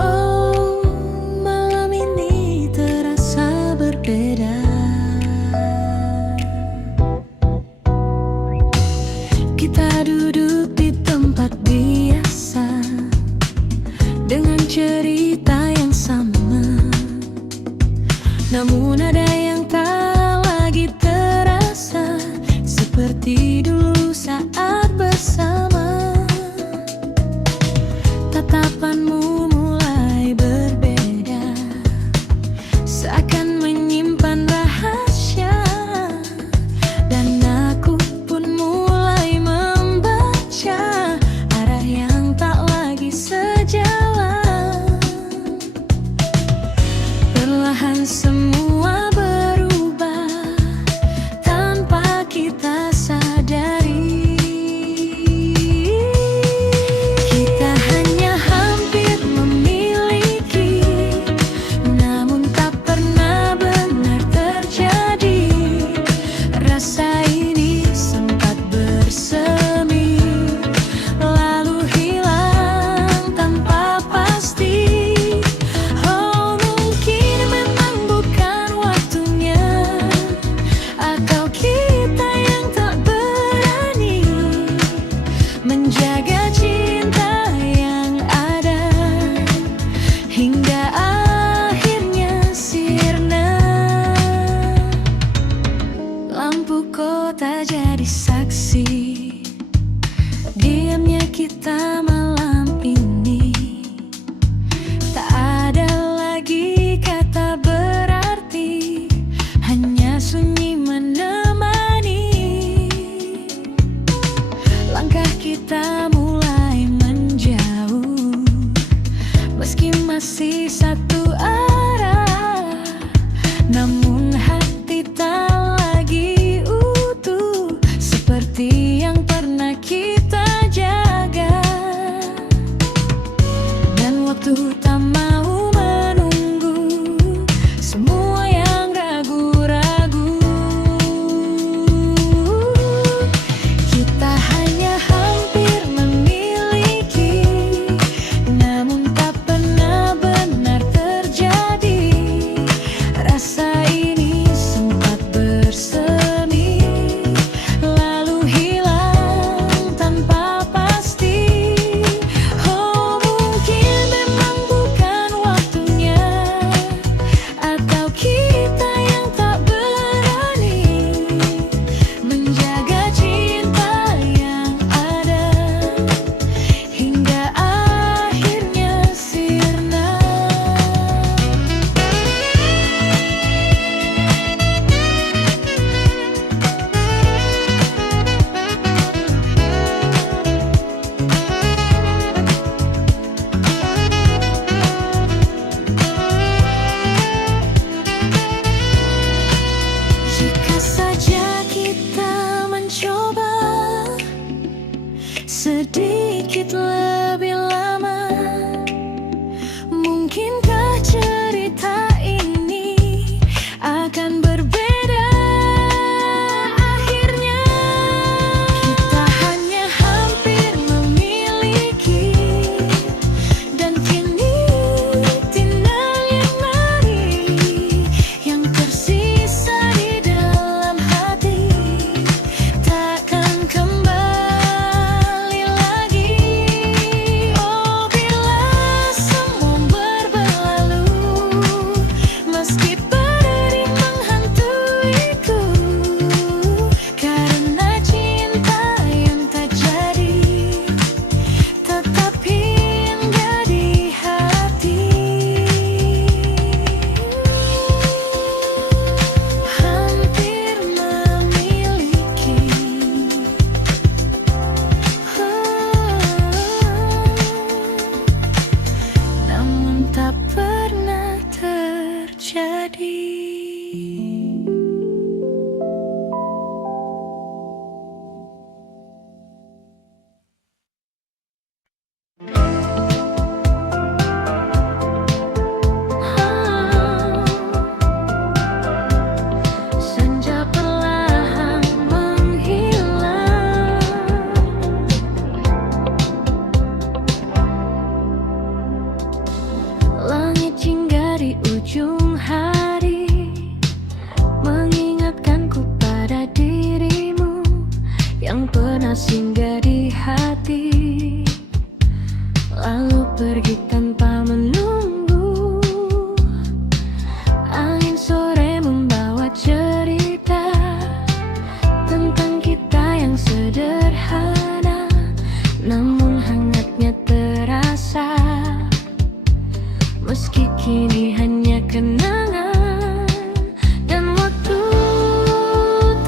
Oh, malam ini terasa berbeda. Kita duduk di tempat biasa dengan cerita yang sama, namun ada yang tak lagi terasa seperti dulu saat bersama. Tatapanmu mulai berbeda, seakan menyimpan rahasia, dan aku pun mulai membaca arah yang tak lagi sejalan. Perlahan semua berubah tanpa kita sadari. Kita hanya hampir memiliki, namun tak pernah benar terjadi. Rasa ini sempat bersemi, lalu hilang tanpa pasti. Oh, mungkin memang bukan waktunya, atau kita yang tak berani menjaga cinta yang ada hingga akhirnya sirna. Lampu kota jadi saksi diamnya kita malam ini. Tak ada lagi kata berarti, hanya sunyi menemani. Langkah kita mulai menjauh, meski masih satu arah, namun hati tak lagi utuh seperti yang pernah kita jaga. Dan waktu tak mau menunggu semua yang ragu-ragu. Kita hanya hampir memiliki, namun tak pernah benar terjadi. Rasa ini sempat bersemi, lalu hilang tanpa pasti. Oh, mungkin memang bukan waktunya, atau kita yang tak berani menjaga cinta yang ada hingga akhirnya sirna. Jika saja kita mencoba sedikit lebih lama, mungkinkah cerita ini akan berbeda. tak pernah terjadi. Senja perlahan menghilang, langit hingga di ujung hari mengingatkanku pada dirimu yang pernah singgah di hati, lalu pergi tanpa menunggu. Angin sore membawa cerita tentang kita yang sederhana, namun hangatnya terasa. Meski kini hanya kenangan, dan waktu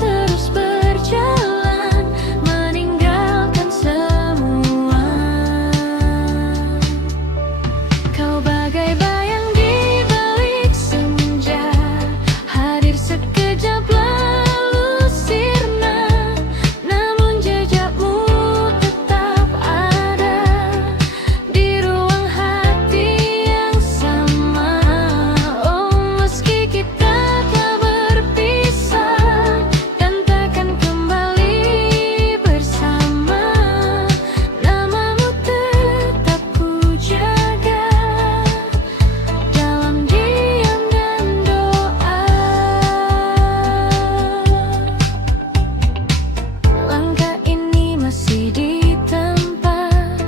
terus berjalan meninggalkan semua. Kau bagai bayang di balik senja, hadir sekejap lalu sirna, namun jejakmu tetap ada di ruang hati yang sama. Oh, meski kita telah berpisah dan takkan kembali bersama, namamu tetap ku jaga dalam diam dan doa. Langkah ini masih di tempat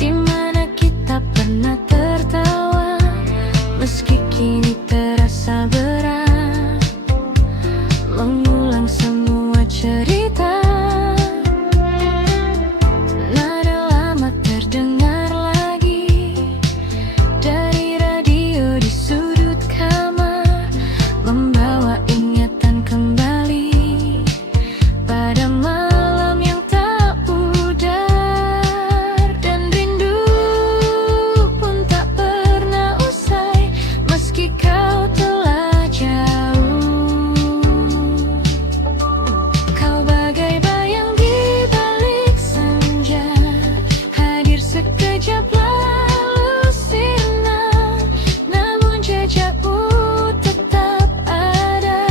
di mana kita pernah tertawa, meski kini terasa berat mengulang semua cerita. Nada lama terdengar lagi dari radio di sudut kamar, membawa ingatan kembali pada malam yang tak pudar. Dan rindu pun tak pernah usai, meski kau telah jauh. Kau bagai bayang di balik senja, hadir sekejap lalu sirna, namun jejakmu tetap ada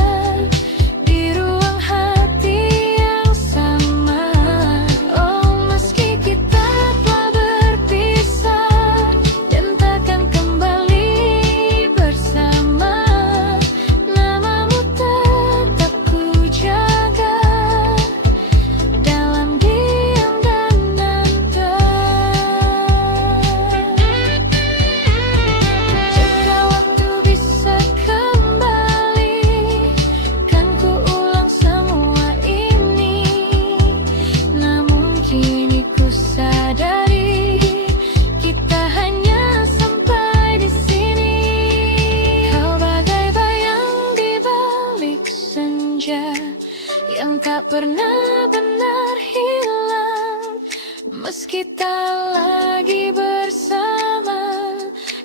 di ruang hati yang sama. Oh, meski kita telah berpisah dan takkan kembali bersama, namamu tetap ku jaga dalam diam dan nada. Jika waktu bisa kembali, kan ku ulang semua ini, namun kini ku sadari kita hanya sampai di sini. Kau bagai bayang di balik senja yang tak pernah benar hilang, meski tak lagi bersama,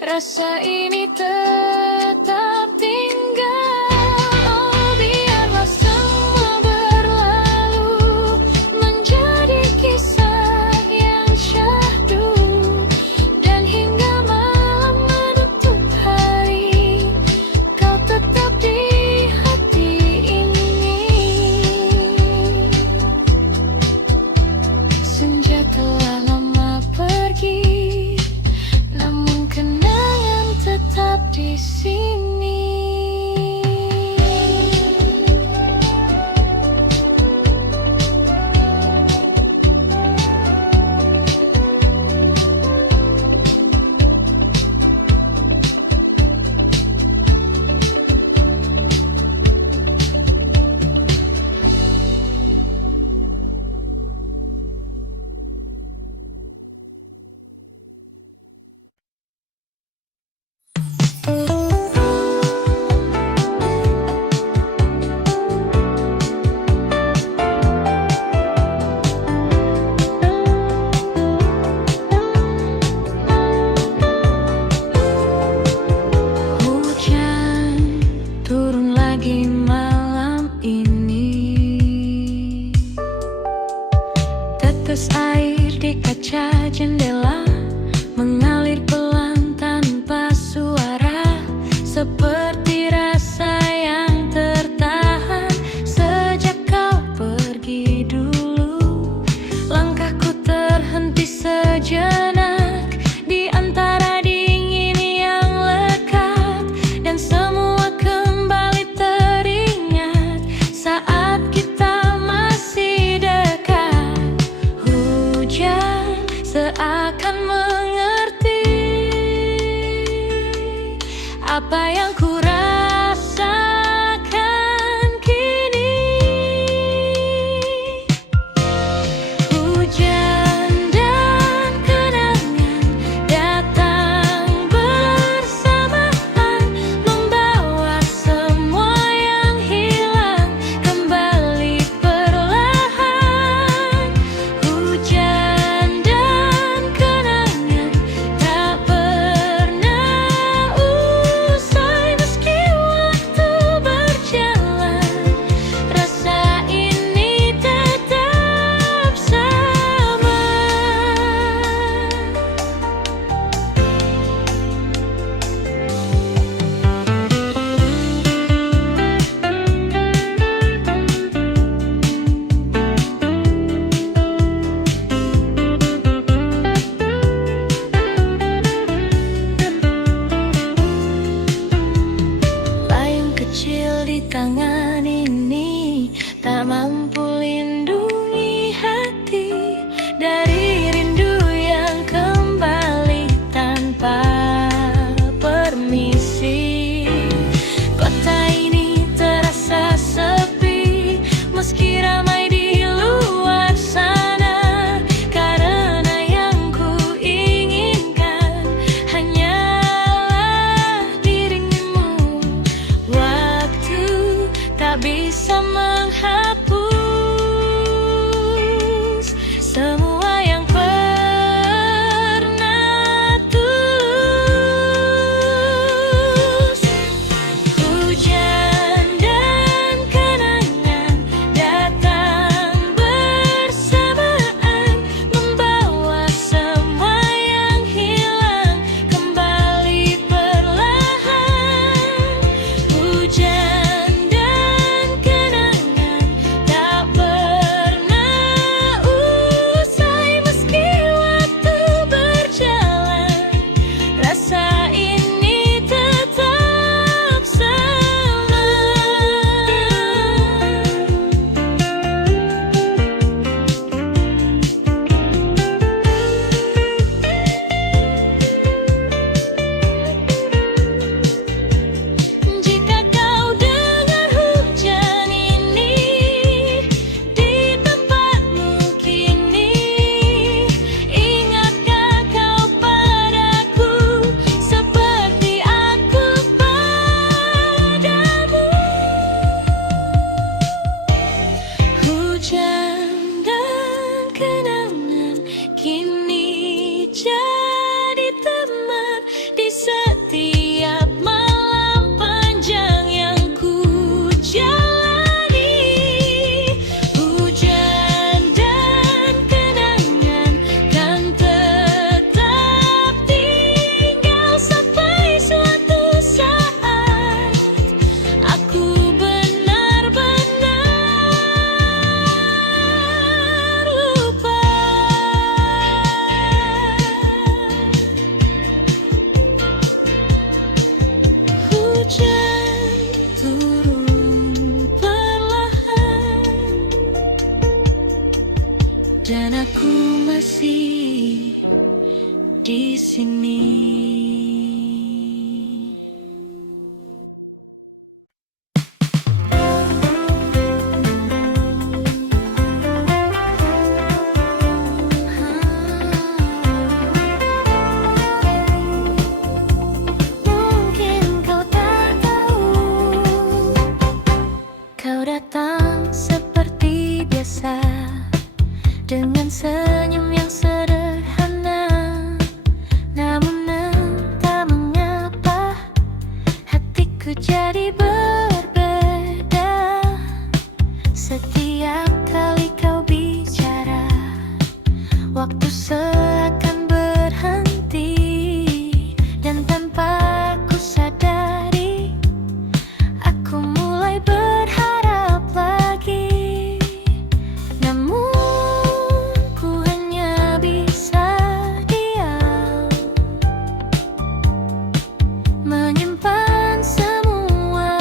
rasa ini tetap tinggal. Oh, biarlah semua berlalu menjadi kisah yang syahdu, dan hingga malam menutup hari, kau tetap di hati ini. Senja telah lama pergi, namun kenangan tetap di sini. apa yang ku rasakan kini. Hujan dan kenangan datang bersamaan, membawa semua yang hilang kembali perlahan. Hujan dan kenangan tak pernah usai meski waktu berjalan. Rasa ini tetap sama. Payung kecil di tangan ini tak mampu lindungi hati dari rindu yang kembali tanpa permisi. Kota ini terasa sepi meski ramai di luar sana, karena yang ku inginkan hanyalah dirimu. Waktu tak bisa menghapus semua yang pernah tulus. Hujan dan kenangan datang bersamaan, membawa semua yang hilang kembali perlahan. Hujan dan kenangan tak pernah usai meski waktu berjalan. Rasa ini tetap sama. Jika kau dengar hujan ini di tempatmu kini, ingatkah kau padaku seperti aku padamu? Hujan dan kenangan kini jadi teman di setiap malam panjang yang ku jalani. Hujan dan kenangan kan tetap tinggal sampai suatu saat aku benar-benar lupa. Hujan turun perlahan dan aku masih di sini. Mungkin kau tak tahu, kau datang seperti biasa dengan senyum yang sederhana. Namun entah mengapa hatiku jadi berbeda setiap kali kau bicara. Waktu seakan berhenti dan tanpa ku sadari aku mulai berharap lagi. Namun ku hanya bisa diam, menyimpan semua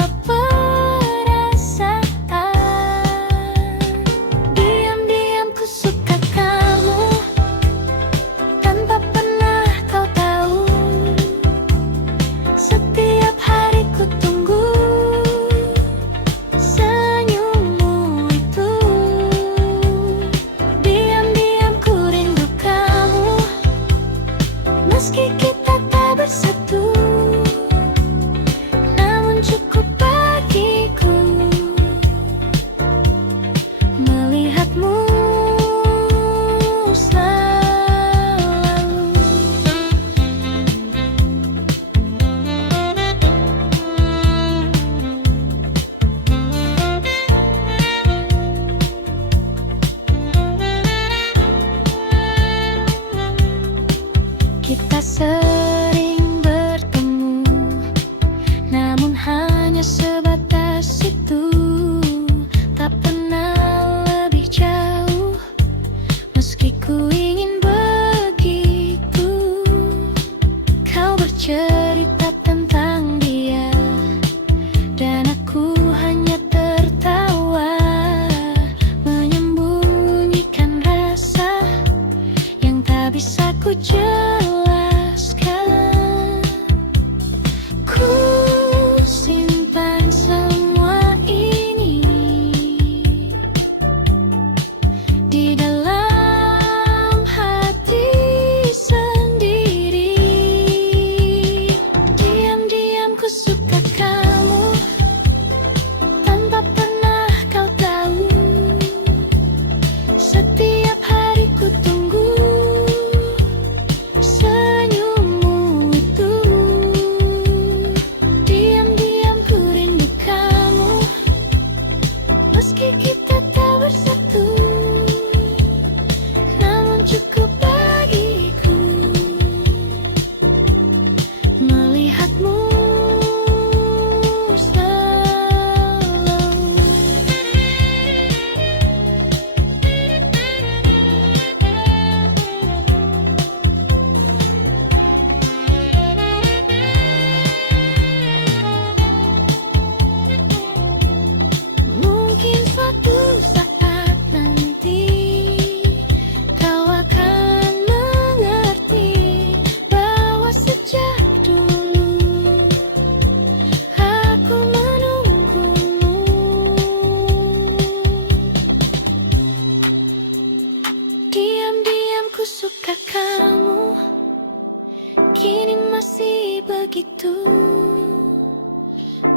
begitu.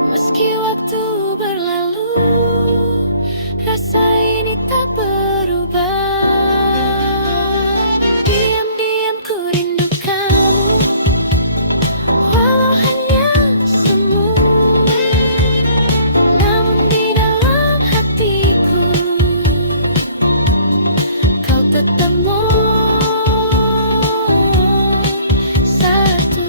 Meski waktu berlalu, rasa ini tak berubah. Diam-diam ku rindu kamu, walau hanya semu. Namun di dalam hatiku, kau tetap satu.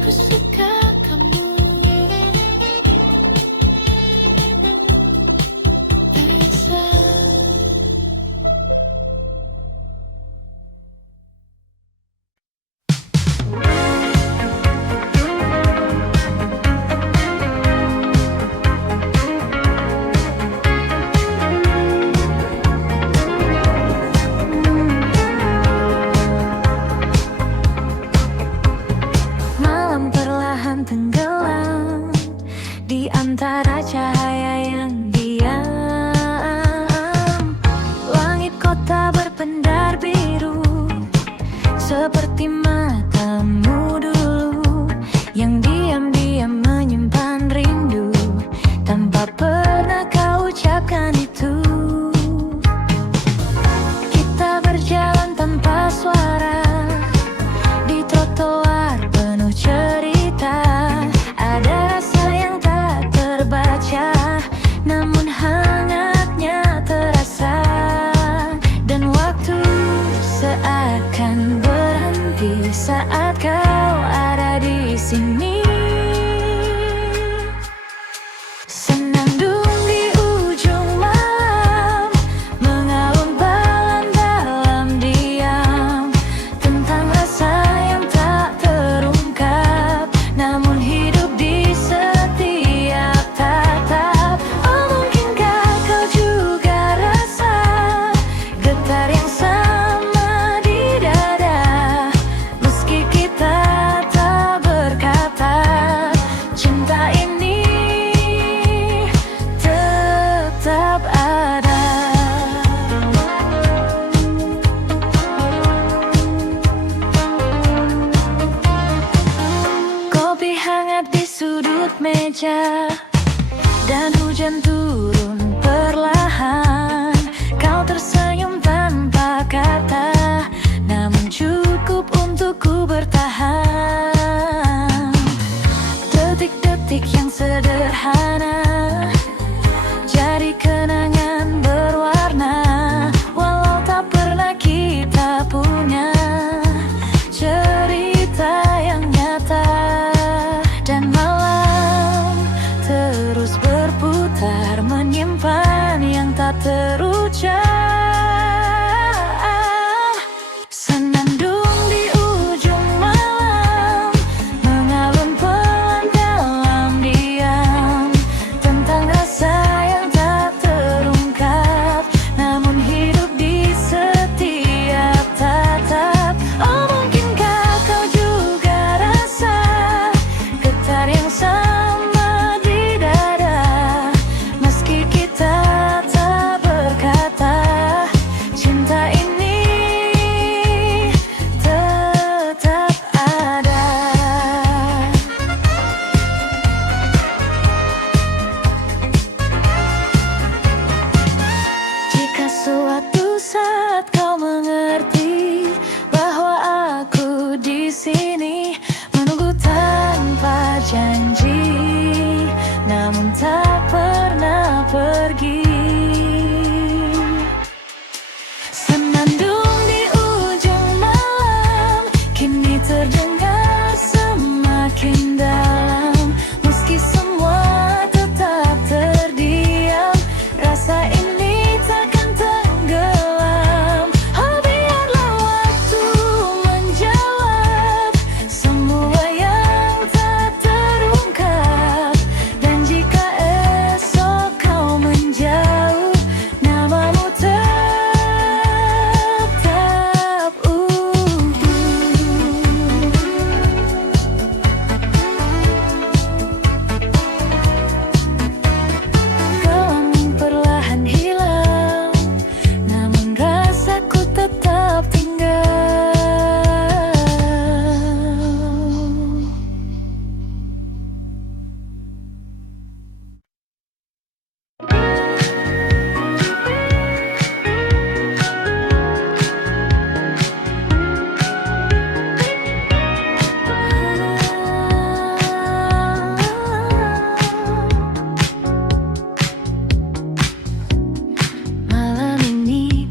Ku suka kamu, bisa. Malam perlahan tenggelam di antara cahaya yang diam. Langit kota berpendar biru, seperti matamu dulu yang diam-diam menyimpan rindu tanpa pernah kau ucapkan itu. Kita berjalan tanpa suara di trotoar penuh cerita. Ada rasa yang tak terbaca, namun hangatnya terasa. Dan waktu seakan berhenti saat kau ada di sini. Senandung di ujung malam, mengalun pelan dalam diam, tentang rasa yang tak terungkap, namun hidup di setiap tatap. Oh, mungkinkah kau juga rasa getar yang sama di dada, meski kita tak berkata, cinta ini tetap ada. Kopi hangat di sudut meja, dan hujan turun perlahan. Kau tersenyum tanpa kata, namun cukup untuk ku bertahan. Detik-detik yang sederhana jadi kenangan berwarna, walau tak pernah kita punya cerita yang nyata. Dan malam terus berputar, menyimpan yang tak terucap. Senandung di ujung malam, mengalun pelan dalam diam, tentang rasa yang tak terungkap, namun hidup di setiap tatap. Oh, mungkinkah kau juga rasa getar yang sama di dada, meski kita tak berkata,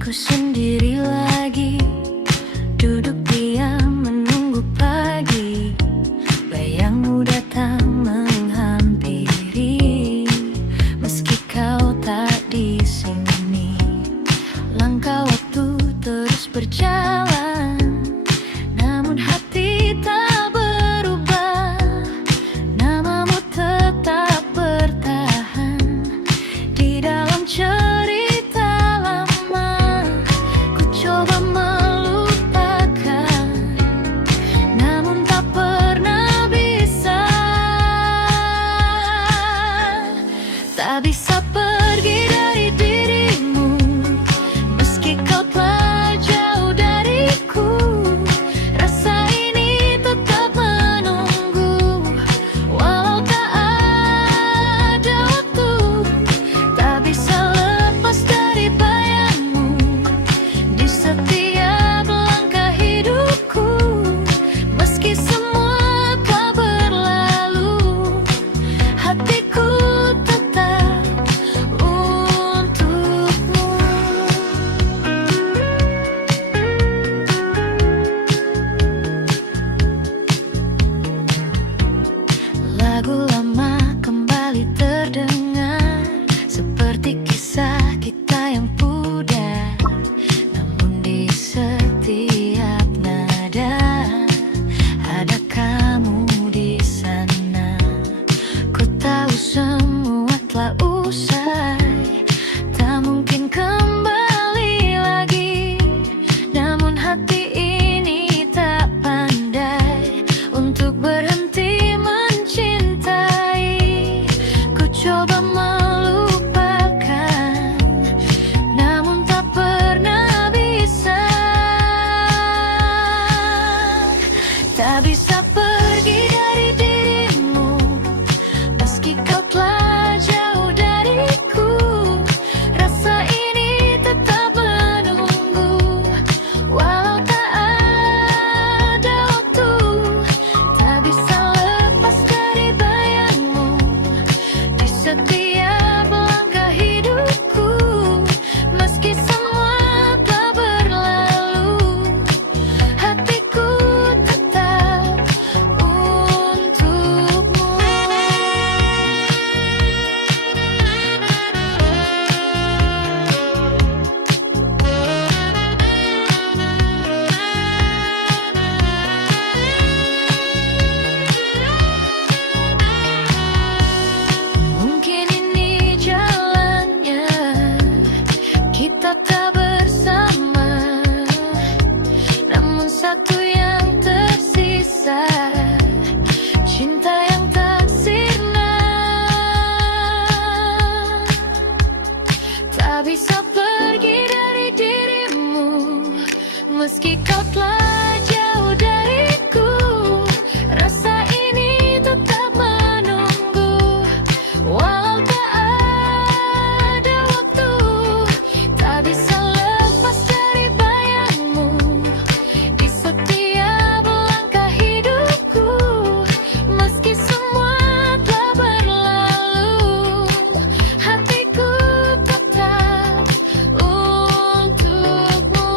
Ku sendiri lagi, duduk diam menunggu pagi. Bayangmu datang menghampiri, meski kau tak di sini. Langkah waktu terus berjalan, namun hati tak berubah. Namamu tetap bertahan di dalam cerita lama. Ku coba melupakan, namun tak pernah bisa. Tak bisa pergi dari dirimu, meski kau telah jauh dariku. Rasa ini tetap menunggu, walau tak ada waktu. Tak bisa lepas dari bayangmu di setiap langkah hidupku. Meski semua telah berlalu, hatiku tetap untukmu. Lagu lama kembali terdengar, seperti kisah kita yang pudar. Namun di setiap nada ada kamu di sana. Ku tahu semua telah usai, tak mungkin kembali lagi. Namun hati ini tak pandai untuk berhenti mencintai. Ku coba melupakan, namun tak pernah bisa. Tak bisa pergi dari dirimu, meski kau telah jauh dariku. Rasa ini tetap menunggu, walau tak ada waktu. Tak bisa lepas dari bayangmu di setiap langkah hidupku. Meski semua telah berlalu, hatiku tetap untukmu. Mungkin ini jalannya, kita tak bersama. Namun satu yang tersisa, cinta yang tak sirna. Tak bisa pergi dari dirimu, meski kau telah jauh dariku. Rasa ini tetap menunggu, walau tak ada waktu. Tak bisa lepas dari bayangmu di setiap langkah hidupku. Meski semua telah berlalu, hatiku tetap untukmu.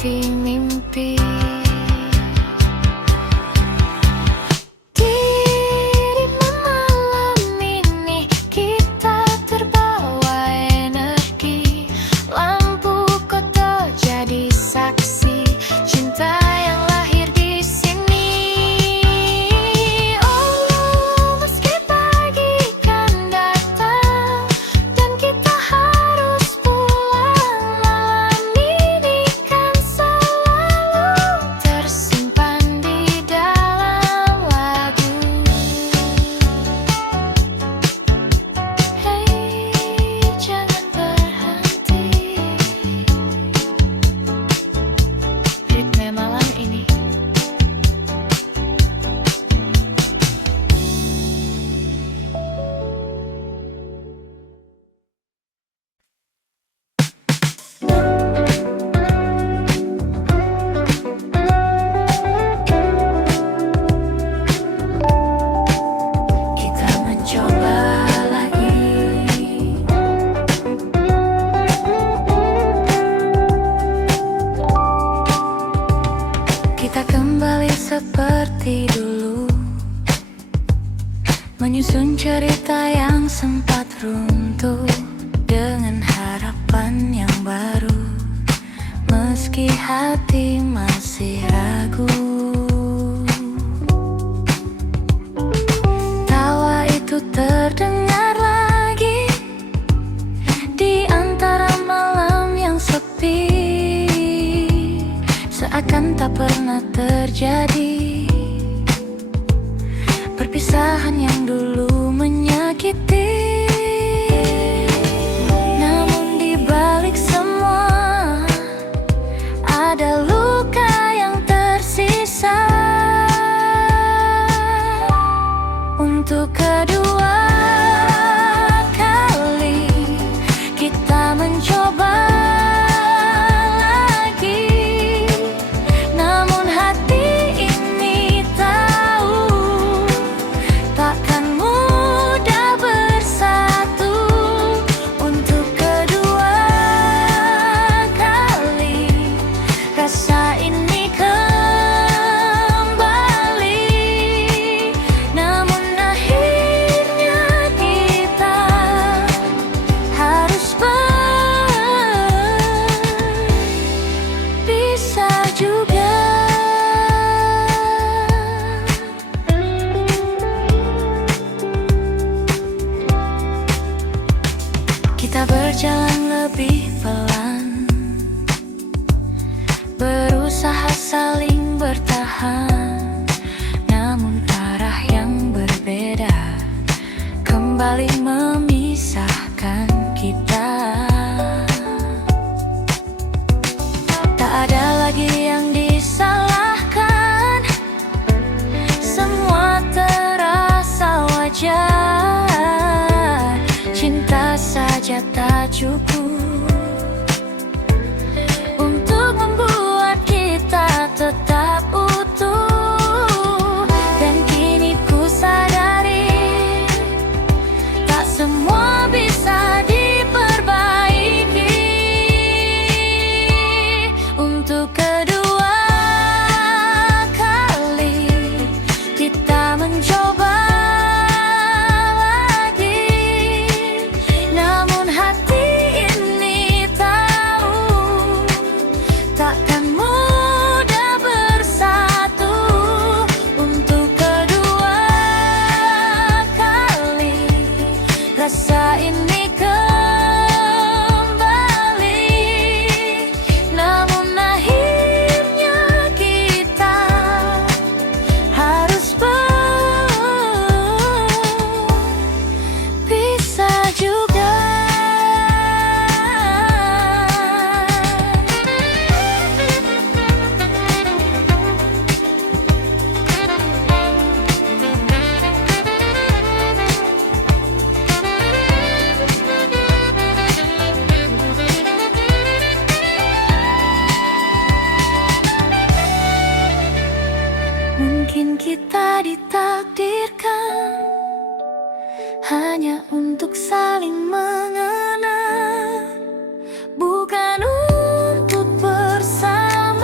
seperti mimpi. Kita kembali seperti dulu, menyusun cerita yang sempat runtuh dengan harapan yang baru. Meski hati masih ragu, tawa itu terdengar lagi di antara malam yang sepi, seakan tak pernah terjadi. Perpisahan yang dulu menyakiti, namun di balik semua ada luka yang tersisa. Untuk kedua kali kita mencoba kita berjalan lebih pelan, berusaha saling bertahan, namun arah yang berbeda kembali memisahkan kita. Tak ada lagi yang disalahkan, semua terasa wajar. Cinta saja tak cukup untuk membuat kita tetap utuh. Dan kini ku sadari, tak semua bisa diperbaiki. Untuk kedua kali kita mencoba rasa ini kembali, namun akhirnya kita harus berpisah juga. Mungkin kita ditakdirkan hanya untuk saling mengenal, bukan untuk bersama.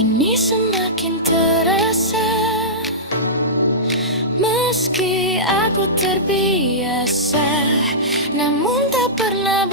kini semakin terasa. Meski aku terbiasa, namun tak pernah